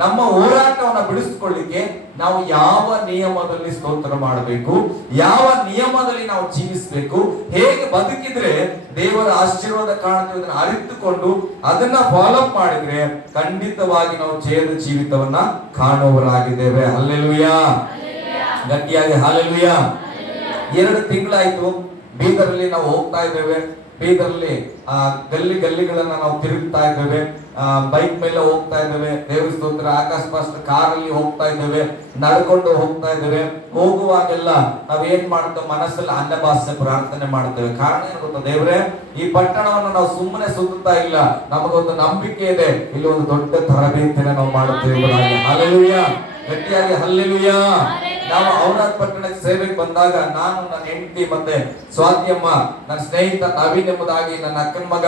ನಮ್ಮ ಹೋರಾಟವನ್ನ ಬಿಡಿಸ್ಕೊಳ್ಳಿಕ್ಕೆ ನಾವು ಯಾವ ನಿಯಮದಲ್ಲಿ ಸ್ತೋತ್ರ ಮಾಡಬೇಕು, ಯಾವ ನಿಯಮದಲ್ಲಿ ನಾವು ಜೀವಿಸಬೇಕು, ಹೇಗೆ ಬದುಕಿದ್ರೆ ದೇವರ ಆಶೀರ್ವಾದ ಕಾಣುತ್ತೆ ಅರಿತುಕೊಂಡು ಅದನ್ನ ಫಾಲೋ ಮಾಡಿದ್ರೆ ಖಂಡಿತವಾಗಿ ನಾವು ಜಯದ ಜೀವಿತವನ್ನ ಕಾಣುವವರಾಗಿದ್ದೇವೆ. ಹಲ್ಲೆಲೂಯ. ಗಟ್ಟಿಯಾಗಿ ಹಾಲೆಲೂಯ. 2 ತಿಂಗಳಾಯ್ತು ಬೀದರಲ್ಲಿ ನಾವು ಹೋಗ್ತಾ ಇದ್ದೇವೆ. ಬೀದರಲ್ಲಿ ಗಲ್ಲಿಗಳನ್ನ ನಾವು ತಿರುಗ್ತಾ ಇದ್ದೇವೆ. ಬೈಕ್ ಮೇಲೆ ಹೋಗ್ತಾ ಇದ್ದೇವೆ. ದೇವ್ರ ಸ್ತೋತ್ರ. ಆಕಾಶ ಪಾಸ್ತ ಕಾರಲ್ಲಿ ಹೋಗ್ತಾ ಇದ್ದೇವೆ, ನಡ್ಕೊಂಡು ಹೋಗ್ತಾ ಇದ್ದೇವೆ. ಹೋಗುವಾಗೆಲ್ಲ ನಾವ್ ಏನ್ ಮಾಡ್ತೇವೆ, ಮನಸ್ಸಲ್ಲಿ ಅನ್ಯ ಭಾಷೆ ಪ್ರಾರ್ಥನೆ ಮಾಡ್ತೇವೆ. ಕಾರಣ ಏನು ಗೊತ್ತಾ, ದೇವ್ರೆ ಈ ಪಟ್ಟಣವನ್ನು ನಾವು ಸುಮ್ಮನೆ ಸುತ್ತಾ ಇಲ್ಲ, ನಮಗೊಂದು ನಂಬಿಕೆ ಇದೆ, ಇಲ್ಲಿ ಒಂದು ದೊಡ್ಡ ತರಬೇತಿನ ನಾವು ಮಾಡುತ್ತೇವೆ. ಹಲ್ಲೆಲೂಯ. ಗಟ್ಟಿಯಾಗಿ ಹಲ್ಲೆಲೂಯ. ನಾವು ಔರಾದ್ ಪಟ್ಟಣಕ್ಕೆ ಸೇವೆಗೆ ಬಂದಾಗ ನಾನು, ನನ್ನ ಹೆಂಡತಿ ಮತ್ತೆ ಸ್ವಾತಿಯಮ್ಮ, ನನ್ನ ಸ್ನೇಹಿತ ನವೀನ್ ಎಂಬುದಾಗಿ, ನನ್ನ ಅಕ್ಕನ ಮಗ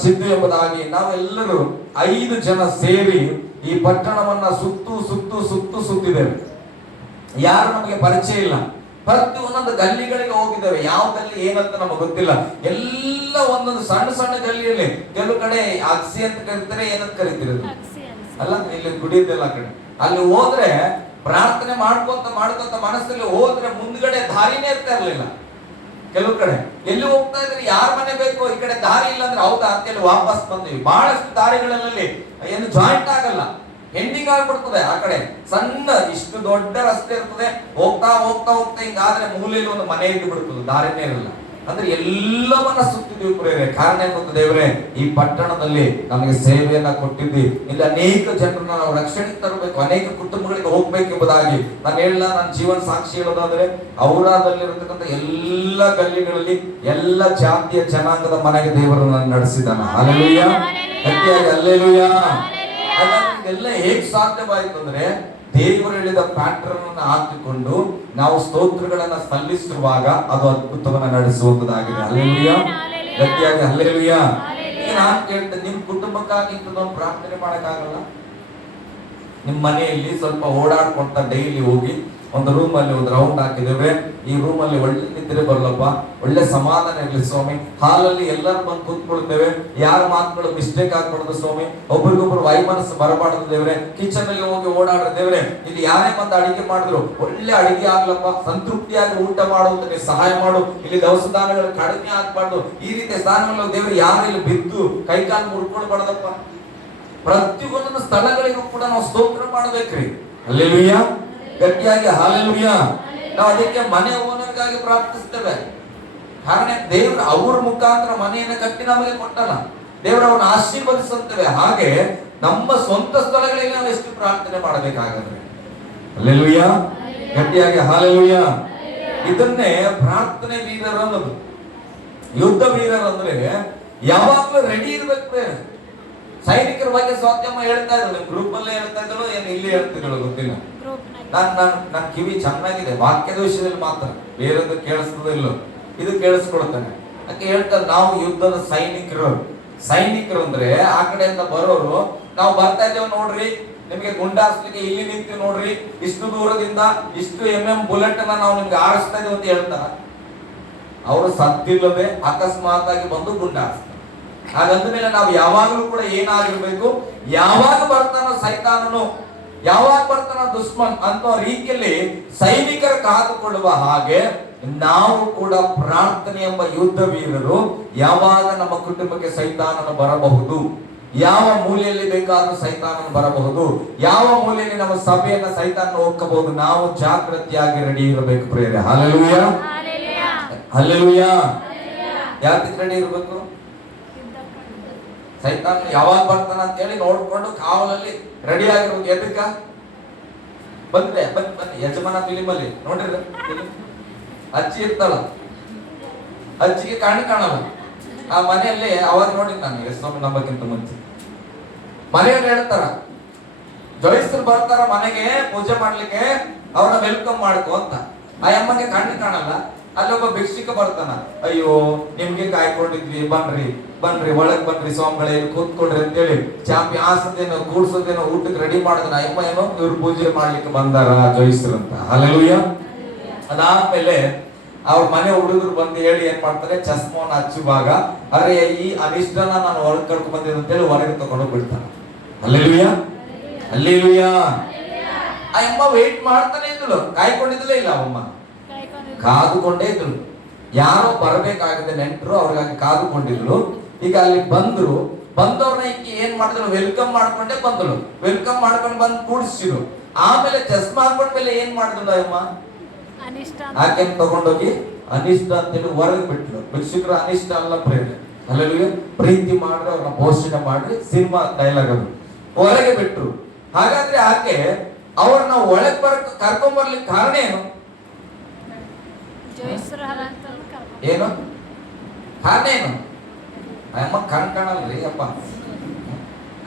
ಸಿದ್ದು ಎಂಬುದಾಗಿ ನಾವೆಲ್ಲರೂ 5 ಜನ ಸೇರಿ ಈ ಪಟ್ಟಣವನ್ನ ಸುತ್ತಿದ್ದೇವೆ. ಯಾರು ನಮಗೆ ಪರಿಚಯ ಇಲ್ಲ. ಪ್ರತಿ ಒಂದೊಂದು ಗಲ್ಲಿಗಳಿಗೆ ಹೋಗಿದ್ದೇವೆ. ಯಾವ ಗಲ್ಲಿ ಏನಂತ ನಮಗೆ ಗೊತ್ತಿಲ್ಲ. ಎಲ್ಲ ಒಂದೊಂದು ಸಣ್ಣ ಗಲ್ಲಿಯಲ್ಲಿ, ಕೆಲವು ಕಡೆ ಅಕ್ಸಿ ಅಂತ ಕರೀತಾರೆ, ಏನಂತ ಕರಿತೀರಿ ಅಲ್ಲ, ಇಲ್ಲಿ ಗುಡಿ ಇದೆಲ್ಲ ಕಡೆ. ಅಲ್ಲಿ ಹೋದ್ರೆ ಪ್ರಾರ್ಥನೆ ಮಾಡ್ಕೊಂತ ಮನಸ್ಸಲ್ಲಿ ಹೋದ್ರೆ ಮುಂದ್ಗಡೆ ದಾರಿನೇ ಇರ್ತಾ ಇರ್ಲಿಲ್ಲ. ಕೆಲವು ಕಡೆ ಎಲ್ಲಿ ಹೋಗ್ತಾ ಇದ್ರೆ ಯಾರ ಮನೆ ಬೇಕು, ಈ ಕಡೆ ದಾರಿ ಇಲ್ಲ ಅಂದ್ರೆ ಹೌದಾ ಅಂತೇಳಿ ವಾಪಸ್ ಬಂದ್ವಿ. ಬಹಳಷ್ಟು ದಾರಿಗಳಲ್ಲಿ ಏನು ಜಾಯಿಂಟ್ ಆಗಲ್ಲ, ಎಂಡಿಂಗ್ ಆಗ್ಬಿಡ್ತದೆ. ಆ ಕಡೆ ಸಣ್ಣ ಇಷ್ಟು ದೊಡ್ಡ ರಸ್ತೆ ಇರ್ತದೆ, ಹೋಗ್ತಾ ಹಿಂಗಾದ್ರೆ ಮೂಲೆಯಲ್ಲಿ ಒಂದು ಮನೆ ಇದ್ದು ಬಿಡ್ತದೆ, ದಾರಿನೇ ಇರಲ್ಲ. ಅಂದ್ರೆ ಎಲ್ಲವನ್ನ ಸುತ್ತಿದ್ದೀವಿ ಪ್ರೇರೆ. ಕಾರಣ ಏನು ಗೊತ್ತಾ ದೇವರೇ, ಈ ಪಟ್ಟಣದಲ್ಲಿ ನಮಗೆ ಸೇವೆಯನ್ನ ಕೊಟ್ಟಿದ್ದಿ. ಇಲ್ಲಿ ಅನೇಕ ಜನರನ್ನ ನಾವು ರಕ್ಷಣೆ ತರಬೇಕು, ಅನೇಕ ಕುಟುಂಬಗಳಿಗೆ ಹೋಗ್ಬೇಕೆಂಬುದಾಗಿ ನಾನು ಹೇಳಲ್ಲ. ನನ್ನ ಜೀವನ ಸಾಕ್ಷಿ ಹೇಳೋದಾದ್ರೆ, ಔರಾದಲ್ಲಿರತಕ್ಕಂಥ ಎಲ್ಲ ಗಲ್ಲಿಗಳಲ್ಲಿ ಎಲ್ಲ ಜಾತಿಯ ಜನಾಂಗದ ಮನೆಗೆ ದೇವರನ್ನು ನಡೆಸಿದಾನ. ಹಲ್ಲೆಲೂಯ. ಗಟ್ಟಿಯಾಗಿ ಹಲ್ಲೆಲೂಯ. ಇದೆಲ್ಲ ಹೇಗ್ ಸಾಧ್ಯವಾಯಿತು ಅಂದ್ರೆ, ದೇವರು ಹೇಳಿದ ಪ್ಯಾಟರ್ನ್ ಅನ್ನು ಹಾಕಿಕೊಂಡು ನಾವು ಸ್ತೋತ್ರಗಳನ್ನ ಸಲ್ಲಿಸುವಾಗ ಅದು ಅದ್ಭುತವನ್ನ ನಡೆಸುವಂತದಾಗಿದೆ. ಹಲ್ಲೆಲೂಯ. ಗಟ್ಟಿಯಾಗಿ ಹಲ್ಲೆಲೂಯ. ಈಗ ನಾನು ಕೇಳ್ತೇನೆ, ನಿಮ್ ಕುಟುಂಬಕ್ಕಾಗಿ ಇಂಥದೊಂದು ಪ್ರಾರ್ಥನೆ ಮಾಡಕ್ಕಾಗಲ್ಲ? ನಿಮ್ ಮನೆಯಲ್ಲಿ ಸ್ವಲ್ಪ ಓಡಾಡ್ಕೊಂತ ಡೈಲಿ ಹೋಗಿ ಒಂದು ರೂಮ್ ಅಲ್ಲಿ ಒಂದು ರೌಂಡ್ ಹಾಕಿದ್ದೇವೆ. ಈ ರೂಮ್ ಅಲ್ಲಿ ಒಳ್ಳೆ ನಿದ್ರೆ ಬರ್ಲಪ್ಪ, ಒಳ್ಳೆ ಸಮಾಧಾನ ಇರಲಿ ಸ್ವಾಮಿ. ಹಾಲಲ್ಲಿ ಎಲ್ಲರೂ ಬಂದು ಕೂತ್ಕೊಳ್ತೇವೆ, ಯಾರ ಮಾತುಗಳು ಮಿಸ್ಟೇಕ್ ಆಗ್ಬಾರ್ದು ಸ್ವಾಮಿ, ಒಬ್ರಿಗೊಬ್ರು ವೈಮನಸ್ಸು ಬರಬಾರ್ದು ದೇವ್ರೆ. ಕಿಚನ್ ಅಲ್ಲಿ ಹೋಗಿ ಓಡಾಡ್ರ ದೇವ್ರೆ, ಇಲ್ಲಿ ಯಾರೇ ಬಂದು ಅಡಿಗೆ ಮಾಡಿದ್ರು ಒಳ್ಳೆ ಅಡಿಗೆ ಆಗ್ಲಪ್ಪ, ಸಂತೃಪ್ತಿಯಾಗಿ ಊಟ ಮಾಡುವಂತ ಸಹಾಯ ಮಾಡು. ಇಲ್ಲಿ ದವಸ ದಾನಗಳು ಕಡಿಮೆ ಆಗ್ಬಾರ್ದು. ಈ ರೀತಿ ಸ್ಥಾನಗಳು ದೇವ್ರೆ, ಯಾರು ಇಲ್ಲಿ ಬಿದ್ದು ಕೈಕಾಲು ಮುರ್ಕೊಳ್ಬಾರ್ದಪ್ಪ. ಪ್ರತಿಯೊಂದೊಂದು ಸ್ಥಳಗಳಿಗೂ ಕೂಡ ನಾವು ಸ್ತೋತ್ರ ಮಾಡ್ಬೇಕ್ರಿ. ಹಲ್ಲೆಲೂಯ. ಗಟ್ಟಿಯಾಗಿ ಹಲ್ಲೆಲೂಯ. ನಾವು ಅದಕ್ಕೆ ಮನೆ ಓನರ್ಗಾಗಿ ಪ್ರಾರ್ಥಿಸ್ತೇವೆ. ಕಾರಣ ದೇವರು ಅವ್ರ ಮುಖಾಂತರ ಮನೆಯನ್ನು ಕಟ್ಟಿ ನಮಗೆ ಕೊಟ್ಟಲ್ಲ, ದೇವರು ಅವನ್ನ ಆಶೀರ್ವದಿಸುತ್ತೇವೆ. ಹಾಗೆ ನಮ್ಮ ಸ್ವಂತ ಸ್ಥಳಗಳಿಗೆ ನಾವು ಎಷ್ಟು ಪ್ರಾರ್ಥನೆ ಮಾಡಬೇಕಾಗದ್ರೆ. ಹಲ್ಲೆಲೂಯ. ಗಟ್ಟಿಯಾಗಿ ಹಲ್ಲೆಲೂಯ. ಇದನ್ನೇ ಪ್ರಾರ್ಥನೆ ವೀರರು ಅನ್ನೋದು. ಯುದ್ಧ ವೀರರು ಅಂದ್ರೆ ಯಾವಾಗ್ಲೂ ರೆಡಿ ಇರ್ಬೇಕು. ಸೈನಿಕರ ಬಗ್ಗೆ ಸ್ವಾತ್ಯಮ್ಮ ಹೇಳ್ತಾ ಇದ್ರು, ನಿಮ್ ಗ್ರೂಪ್ ಅಲ್ಲೇ ಹೇಳ್ತಾ ಇದ್ರು, ಏನು ಇಲ್ಲಿ ಹೇಳ್ತಿದ್ರು ಗೊತ್ತಿಲ್ಲ. ನನ್ನ ಕಿವಿ ಚೆನ್ನಾಗಿದೆ, ವಾಕ್ಯದ ವಿಷಯದಲ್ಲಿ ಮಾತ್ರ, ಬೇರೆದು ಕೇಳಿಸ್ತದಿಲ್ಲ, ಇದು ಕೇಳಿಸ್ಕೊಳ್ತಾನೆ. ಅದಕ್ಕೆ ಹೇಳ್ತಾರೆ, ನಾವು ಯುದ್ಧದ ಸೈನಿಕರು ಅಂದ್ರೆ ಆ ಕಡೆಯಿಂದ ಬರೋರು, ನಾವು ಬರ್ತಾ ಇದ್ದೇವೆ ನೋಡ್ರಿ, ನಿಮ್ಗೆ ಗುಂಡಾಸ್ಲಿಕ್ಕೆ ಇಲ್ಲಿ ನಿಂತು ನೋಡ್ರಿ, ಇಷ್ಟು ದೂರದಿಂದ ಇಷ್ಟು ಬುಲೆಟ್ ಅನ್ನ ನಾವು ನಿಮ್ಗೆ ಆರಿಸ್ತಾ ಇದೀವಿ ಅಂತ ಹೇಳ್ತಾರ. ಅವರು ಸತ್ತಿಲ್ಲದೆ ಅಕಸ್ಮಾತ್ ಆಗಿ ಬಂದು ಗುಂಡಾರಿಸ್ತಾರೆ. ಹಾಗಂದ ಮೇಲೆ ನಾವು ಯಾವಾಗಲೂ ಕೂಡ ಏನಾಗಿರ್ಬೇಕು, ಯಾವಾಗ ಬರ್ತಾನೋ ಸೈತಾನನು, ಯಾವಾಗ ಬರ್ತಾನೋ ದುಶ್ಮನ್ ಅನ್ನೋ ರೀತಿಯಲ್ಲಿ ಸೈನಿಕರು ಕಾದುಕೊಳ್ಳುವ ಹಾಗೆ ನಾವು ಕೂಡ ಪ್ರಾರ್ಥನೆ ಎಂಬ ಯುದ್ಧ ವೀರರು. ಯಾವಾಗ ನಮ್ಮ ಕುಟುಂಬಕ್ಕೆ ಸೈತಾನನು ಬರಬಹುದು, ಯಾವ ಮೂಲೆಯಲ್ಲಿ ಬೇಕಾದ್ರೂ ಸೈತಾನನು ಬರಬಹುದು, ಯಾವ ಮೂಲೆಯಲ್ಲಿ ನಮ್ಮ ಸಭೆಯನ್ನ ಸೈತಾನ ಹೋಗಬಹುದು, ನಾವು ಜಾಗೃತಿಯಾಗಿ ರೆಡಿ ಇರಬೇಕು ಪ್ರೇರೆ. ಹಲ್ಲೆಲೂಯ. ಹಲ್ಲೆಲೂಯ. ಯಾಕೆ ರೆಡಿ ಇರಬೇಕು? ಸೈತಾನ ಯಾವಾಗ ಬರ್ತಾನ ಅಂತ ಹೇಳಿ ನೋಡ್ಕೊಂಡು ಕಾವಲಲ್ಲಿ ರೆಡಿ ಆಗಿರ್ಬೇಕು. ಎದಕ್ಕ ಬಂದ್ರೆ ಬನ್ನಿ ಯಜಮಾನ ಫಿಲಿಮಲ್ಲಿ ನೋಡ್ರಿ, ಅಜ್ಜಿ ಇರ್ತಾಳ, ಅಜ್ಜಿಗೆ ಕಾಣಲ್ಲ. ಆ ಮನೆಯಲ್ಲಿ ಅವಾಗ ನೋಡಿ ನಾನು ಎಷ್ಟೊಮ್ಮೆ ನಂಬಕ್ಕಿಂತ ಮುಂಚೆ ಮನೆಯಲ್ಲಿ ಹೇಳ್ತಾರ, ಜೋಯಿಸ್ರು ಬರ್ತಾರ ಮನೆಗೆ ಪೂಜೆ ಮಾಡ್ಲಿಕ್ಕೆ, ಅವ್ರನ್ನ ವೆಲ್ಕಮ್ ಮಾಡ್ಕೋ ಅಂತ. ಆ ಅಮ್ಮಗೆ ಕಾಣಲ್ಲ. ಅಲ್ಲೊಬ್ಬ ಭಿಕ್ಷಿಕ ಬರ್ತಾನ, ಅಯ್ಯೋ ನಿಮ್ಗೆ ಕಾಯ್ಕೊಂಡಿದ್ವಿ, ಬನ್ರಿ ಒಳಗ್ ಬನ್ರಿ ಸ್ವಾಮಿಗಳೇ, ಕೂತ್ಕೊಡ್ರಿ ಅಂತೇಳಿ ಚಾಪಿ ಆಸದೇನೋ ಕೂಡ್ಸೋದೇನೋ ಊಟಕ್ಕೆ ರೆಡಿ ಮಾಡಿದ ಅಮ್ಮ ಏನೋ ಇವ್ರು ಪೂಜೆ ಮಾಡ್ಲಿಕ್ಕೆ ಬಂದಾರ ಜೋಯಿಸ್ರು ಅಂತ. ಹಲ್ಲೆಲೂಯ. ಅದಾದ್ಮೇಲೆ ಅವ್ರ ಮನೆ ಹುಡುಗರು ಬಂದು ಹೇಳಿ ಏನ್ ಮಾಡ್ತಾರೆ, ಚಸ್ಮವನ್ನ ಹಚ್ಚುವಾಗ, ಅರೆ ಈ ಅನಿಷ್ಟನ ನಾನು ಹೊರಗೆ ಕರ್ಕೊಂಡ್ ಬಂದಿದ್ದೆ ಅಂತೇಳಿ ಹೊರಗೆ ತಗೊಂಡು ಬಿಡ್ತಾರ. ಹಲ್ಲೆಲೂಯ. ಹಲ್ಲೆಲೂಯ. ಆ ಅಮ್ಮ ವೇಟ್ ಮಾಡ್ತಾನೆ ಇದ್ಳು, ಕಾಯ್ಕೊಂಡಿದ್ಲೇ ಇಲ್ಲ. ಅಮ್ಮ ಕಾದುಕೊಂಡೇ ಇದ್ಳು. ಯಾರೋ ಬರಬೇಕಾಗಿದೆ ನೆಂಟರು, ಅವ್ರಿಗಾಗಿ ಕಾದುಕೊಂಡಿದ್ಳು. ಈಗ ಅಲ್ಲಿ ಬಂದವ್ರನ್ನ ಈಕೆ ಏನ್ ಮಾಡಿದ್ರು, ವೆಲ್ಕಮ್ ಮಾಡ್ಕೊಂಡೇ ಬಂದಳು. ವೆಲ್ಕಮ್ ಮಾಡ್ಕೊಂಡು ಬಂದು ಕೂಡಿಸಿದ್ರು. ಆಮೇಲೆ ಚಸ್ಮಾ ಹಾಕೊಂಡ್ಮೇಲೆ ಏನ್ ಮಾಡಿದ್ಳು ಅಮ್ಮ, ಆಕೆಯನ್ನು ತಗೊಂಡೋಗಿ ಅನಿಷ್ಟ ಅಂತೇಳಿ ಹೊರಗೆ ಬಿಟ್ಲು. ಭಿಕ್ಷುಕರು ಅನಿಷ್ಟ ಅಲ್ಲ ಪ್ರೇರಣೆ, ಅಲ್ಲೆಲ್ಲ ಪ್ರೀತಿ ಮಾಡ್ರಿ, ಅವ್ರನ್ನ ಪೋಷಣೆ ಮಾಡ್ರಿ, ಸಿನಿಮಾ ಡೈಲಾಗ್ ಅದು. ಹೊರಗೆ ಬಿಟ್ರು. ಹಾಗಾದ್ರೆ ಆಕೆ ಅವ್ರನ್ನ ಒಳಗೆ ಕರ್ಕೊಂಡ್ಬರ್ಲಿಕ್ಕೆ ಕಾರಣ ಏನು? ಏನು ಕಾರಣ ಏನು? ಅಮ್ಮ ಕಣ್ ಕಾಣಲ್ರಿ ಅಪ್ಪ,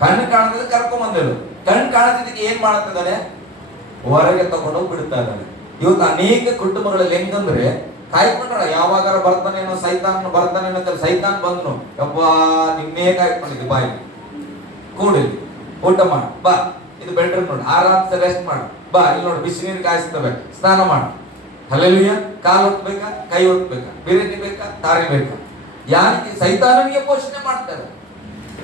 ಕಣ್ಣು ಕಾಣದಿದ್ರೆ ಕರ್ಕೊಂಬಂದಿರು. ಕಣ್ಣು ಕಾಣದಿದ್ದಕ್ಕೆ ಏನ್ ಮಾಡ್ತಿದ್ದಾನೆ? ಹೊರಗೆ ತಗೊಂಡೋಗಿ ಬಿಡ್ತಾ ಇದ್ದಾನೆ. ಇವತ್ತು ಅನೇಕ ಕುಟುಂಬಗಳಲ್ಲಿ ಹೆಂಗಂದ್ರೆ ಕಾಯ್ಕೊಂಡ್ರ ಯಾವಾಗಾರ ಬರ್ತಾನೇನೋ ಸೈತಾನ್ ಬರ್ತಾನೇನೋ ಅಂತ. ಸೈತಾನ್ ಬಂದ್ನು, ಯಪ್ಪ ನಿನ್ನೇ ಕಾಯ್ಕೊಂಡಿದ್ದೆ, ಬಾಯಿ ಕೂಡಿಲ್ಲಿ ಊಟ ಮಾಡು, ಬಾ ಇದು ಬೆಡ್ರೂಮ್ ನೋಡಿ, ಆರಾಮ್ಸೆ ರೆಸ್ಟ್ ಮಾಡು, ಬಾ ಇಲ್ಲಿ ನೋಡಿ ಬಿಸಿ ನೀರು ಕಾಯಿಸ್ತವೆ, ಸ್ನಾನ ಮಾಡು, ಹಲ್ಲೆಲೂಯ. ಕಾಲು ಹೊತ್ಬೇಕಾ, ಕೈ ಹೊತ್ಬೇಕಾ, ಬಿರಿಯಾನಿ ಬೇಕಾ, ತಾರಿ ಬೇಕಾ? ಯಾರಿಗೆ? ಸೈತಾನನಿಗೆ ಪೋಷಣೆ ಮಾಡ್ತಾರೆ.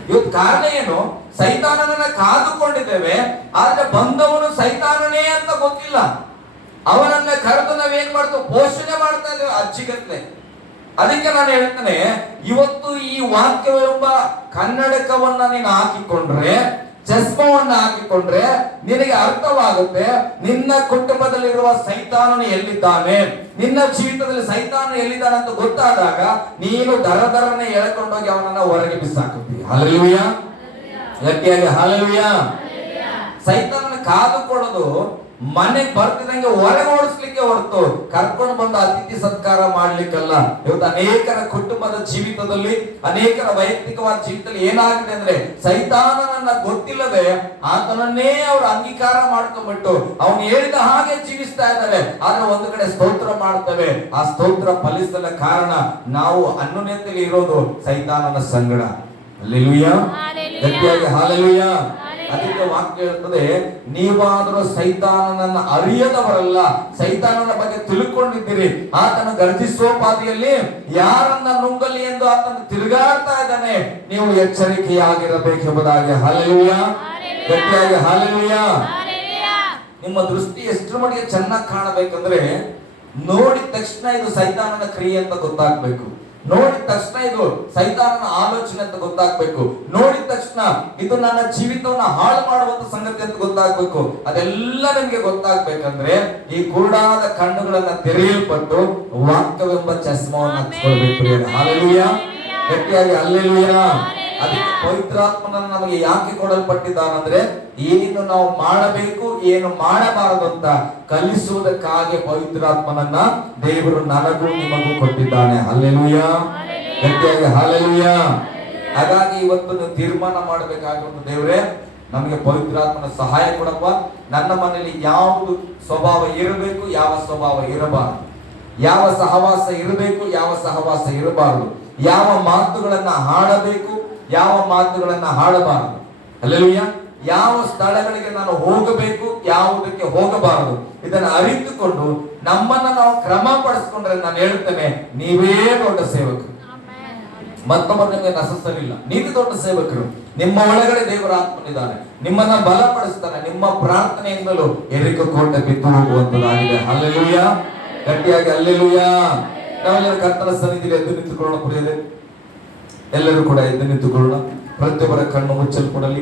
ಇವತ್ತು ಕಾರಣ ಏನು? ಸೈತಾನನನ್ನ ಕಾದುಕೊಂಡಿದ್ದೇವೆ, ಆದ್ರೆ ಬಂದವನು ಸೈತಾನನೇ ಅಂತ ಗೊತ್ತಿಲ್ಲ. ಅವನನ್ನ ಕರೆದು ನಾವೇನ್ ಮಾಡ್ತೇವೆ? ಪೋಷಣೆ ಮಾಡ್ತಾ ಇದ್ದೇವೆ ಅಜ್ಜಿಗತ್ಲೆ. ಅದಕ್ಕೆ ನಾನು ಹೇಳ್ತೇನೆ, ಇವತ್ತು ಈ ವಾಕ್ಯವೆಂಬ ಕನ್ನಡಕವನ್ನ ನೀನು ಹಾಕಿಕೊಂಡ್ರೆ, ಚಸ್ಮವನ್ನ ಹಾಕಿಕೊಂಡ್ರೆ ನಿನಗೆ ಅರ್ಥವಾಗುತ್ತೆ ನಿನ್ನ ಕುಟುಂಬದಲ್ಲಿರುವ ಸೈತಾನನು ಎಲ್ಲಿದ್ದಾನೆ, ನಿನ್ನ ಜೀವಿತದಲ್ಲಿ ಸೈತಾನ ಎಲ್ಲಿದ್ದಾನೆ ಅಂತ ಗೊತ್ತಾದಾಗ ನೀನು ದರದರನೆ ಎಳ್ಕೊಂಡೋಗಿ ಅವನನ್ನ ಹೊರಗೆ ಬಿಸಾಕುತ್ತೀವಿ. ಹಲ್ಲೆಲೂಯ, ಗಟ್ಟಿಯಾಗಿ ಹಲ್ಲೆಲೂಯ. ಸೈತಾನನ ಕಾದುಕೊಳ್ಳೋದು ಮನೆಗೆ ಬರ್ತಿದಂಗೆ ಹೊರಗೆ ಓಡಿಸ್ಲಿಕ್ಕೆ ಹೊರತು ಕರ್ಕೊಂಡು ಬಂದು ಅತಿಥಿ ಸತ್ಕಾರ ಮಾಡ್ಲಿಕ್ಕಲ್ಲ. ಇವತ್ತು ಅನೇಕರ ಕುಟುಂಬದ ಜೀವಿತದಲ್ಲಿ, ಅನೇಕರ ವೈಯಕ್ತಿಕವಾದ ಜೀವಿತದಲ್ಲಿ ಏನಾಗಿದೆ ಅಂದ್ರೆ ಸೈತಾನನನ್ನ ಗೊತ್ತಿಲ್ಲದೆ ಆತನನ್ನೇ ಅವರು ಅಂಗೀಕಾರ ಮಾಡ್ಕೊಂಡ್ಬಿಟ್ಟು ಅವನು ಹೇಳಿದ ಹಾಗೆ ಜೀವಿಸ್ತಾ ಇದ್ದಾರೆ. ಆದ್ರೆ ಒಂದು ಕಡೆ ಸ್ತೋತ್ರ ಮಾಡ್ತವೆ, ಆ ಸ್ತೋತ್ರ ಫಲಿಸದ ಕಾರಣ ನಾವು ಅನ್ಯೋನ್ಯತೆಯಲ್ಲಿ ಇರೋದು ಸೈತಾನನ ಸಂಗಡ. ಹಲ್ಲೆಲೂಯ, ಗಟ್ಟಿಯಾಗಿ ಹಲ್ಲೆಲೂಯ. ಅದಕ್ಕೆ ವಾಕ್ಯ ಹೇಳ್ತದೆ, ನೀವಾದರೂ ಸೈತಾನನನ್ನ ಅರಿಯದವರಲ್ಲ, ಸೈತಾನನ ಬಗ್ಗೆ ತಿಳ್ಕೊಂಡಿದ್ದೀರಿ. ಆತನ ಗರ್ಜಿಸುವ ಪಾದಿಯಲ್ಲಿ ಯಾರನ್ನ ನುಂಗಲಿ ಎಂದು ಆತನ ತಿರುಗಾಡ್ತಾ ಇದ್ದಾನೆ, ನೀವು ಎಚ್ಚರಿಕೆಯಾಗಿರಬೇಕೆಂಬುದಾಗಿ. ಹಲ್ಲೆಲೂಯ, ಗಟ್ಟಿಯಾಗಿ ಹಲ್ಲೆಲೂಯ. ನಿಮ್ಮ ದೃಷ್ಟಿ ಎಷ್ಟರ ಮಟ್ಟಿಗೆ ಚೆನ್ನಾಗಿ ಕಾಣಬೇಕಂದ್ರೆ ನೋಡಿದ ತಕ್ಷಣ ಇದು ಸೈತಾನನ ಕ್ರಿಯೆ ಅಂತ ಗೊತ್ತಾಗ್ಬೇಕು. ನೋಡಿದ ತಕ್ಷಣ ಇದು ಸೈತಾನನ ಆಲೋಚನೆ ಅಂತ ಗೊತ್ತಾಗ್ಬೇಕು. ನೋಡಿದ ತಕ್ಷಣ ಇದು ನನ್ನ ಜೀವಿತವನ್ನ ಹಾಳು ಮಾಡುವಂತ ಸಂಗತಿ ಅಂತ ಗೊತ್ತಾಗ್ಬೇಕು. ಅದೆಲ್ಲ ನಿಮ್ಗೆ ಗೊತ್ತಾಗ್ಬೇಕಂದ್ರೆ ಈ ಕುರುಡಾದ ಕಣ್ಣುಗಳನ್ನ ತೆರೆಯಲ್ಪಟ್ಟು ವಾಕ್ಯವೆಂಬ ಚಸ್ಮವನ್ನು ಹಚ್ಕೊಳ್ಬೇಕು. ಹಲ್ಲೆಲೂಯ, ಗಟ್ಟಿಯಾಗಿ ಹಲ್ಲೆಲೂಯ. ಅದಕ್ಕೆ ಪವಿತ್ರಾತ್ಮನನ್ನು ನಮಗೆ ಯಾಕೆ ಕೊಡಲ್ಪಟ್ಟಿದ್ದಾನಂದ್ರೆ ಏನು ನಾವು ಮಾಡಬೇಕು, ಏನು ಮಾಡಬಾರದು ಅಂತ ಕಲಿಸುವುದಕ್ಕಾಗಿ ಪವಿತ್ರಾತ್ಮನನ್ನ ದೇವರು ನನಗೂ ನಿಮಗೂ ಕೊಟ್ಟಿದ್ದಾನೆ. ಹಲ್ಲೆಲೂಯ, ಗಟ್ಟಿಯಾಗಿ ಹಲ್ಲೆಲೂಯ. ಹಾಗಾಗಿ ಇವತ್ತು ನೀವು ತೀರ್ಮಾನ ಮಾಡಬೇಕಾಗಿರುವಂತ, ದೇವರೇ ನಮಗೆ ಪವಿತ್ರಾತ್ಮನ ಸಹಾಯ ಕೊಡಪ್ಪ. ನನ್ನ ಮನೆಯಲ್ಲಿ ಯಾವುದು ಸ್ವಭಾವ ಇರಬೇಕು, ಯಾವ ಸ್ವಭಾವ ಇರಬಾರದು, ಯಾವ ಸಹವಾಸ ಇರಬೇಕು, ಯಾವ ಸಹವಾಸ ಇರಬಾರದು, ಯಾವ ಮಾತುಗಳನ್ನ ಹಾಡಬೇಕು, ಯಾವ ಮಾತುಗಳನ್ನ ಹಾಡಬಾರದು. ಹಲ್ಲೆಲೂಯ. ಯಾವ ಸ್ಥಳಗಳಿಗೆ ನಾನು ಹೋಗಬೇಕು, ಯಾವುದಕ್ಕೆ ಹೋಗಬಾರದು, ಇದನ್ನ ಅರಿತುಕೊಂಡು ನಮ್ಮನ್ನ ನಾವು ಕ್ರಮ ಪಡಿಸ್ಕೊಂಡ್ರೆ ನಾನು ಹೇಳ್ತೇನೆ, ನೀವೇ ದೊಡ್ಡ ಸೇವಕರು. ಮತ್ತೊಬ್ಬರು ನಿಮಗೆ ನಸಲಿಲ್ಲ, ನೀವೇ ದೊಡ್ಡ ಸೇವಕರು. ನಿಮ್ಮ ಒಳಗಡೆ ದೇವರ ಆತ್ಮನಿದ್ದಾನೆ, ನಿಮ್ಮನ್ನ ಬಲಪಡಿಸ್ತಾನೆ. ನಿಮ್ಮ ಪ್ರಾರ್ಥನೆಯಿಂದಲೂ ಎರಿಕೋ ಕೋಟೆ ಬಿದ್ದು ಹೋಗುವಂತದ್ದಾಗಿದೆ. ಹಲ್ಲೆಲೂಯ, ಗಟ್ಟಿಯಾಗಿ ಹಲ್ಲೆಲೂಯ. ನಾವೆಲ್ಲರೂ ಕರ್ತನ ಸನ್ನಿಧಿಯಲ್ಲಿ ಎದ್ದು ನಿಂತುಕೊಳ್ಳೋಣ. ಪ್ರಿಯರೇ, ಎಲ್ಲರೂ ಕೂಡ ಎದ್ದು ನಿಂತುಕೊಳ್ಳೋಣ. ಪ್ರತಿಯೊಬ್ಬರ ಕಣ್ಣು ಮುಚ್ಚಲ್ಪಡಲಿ.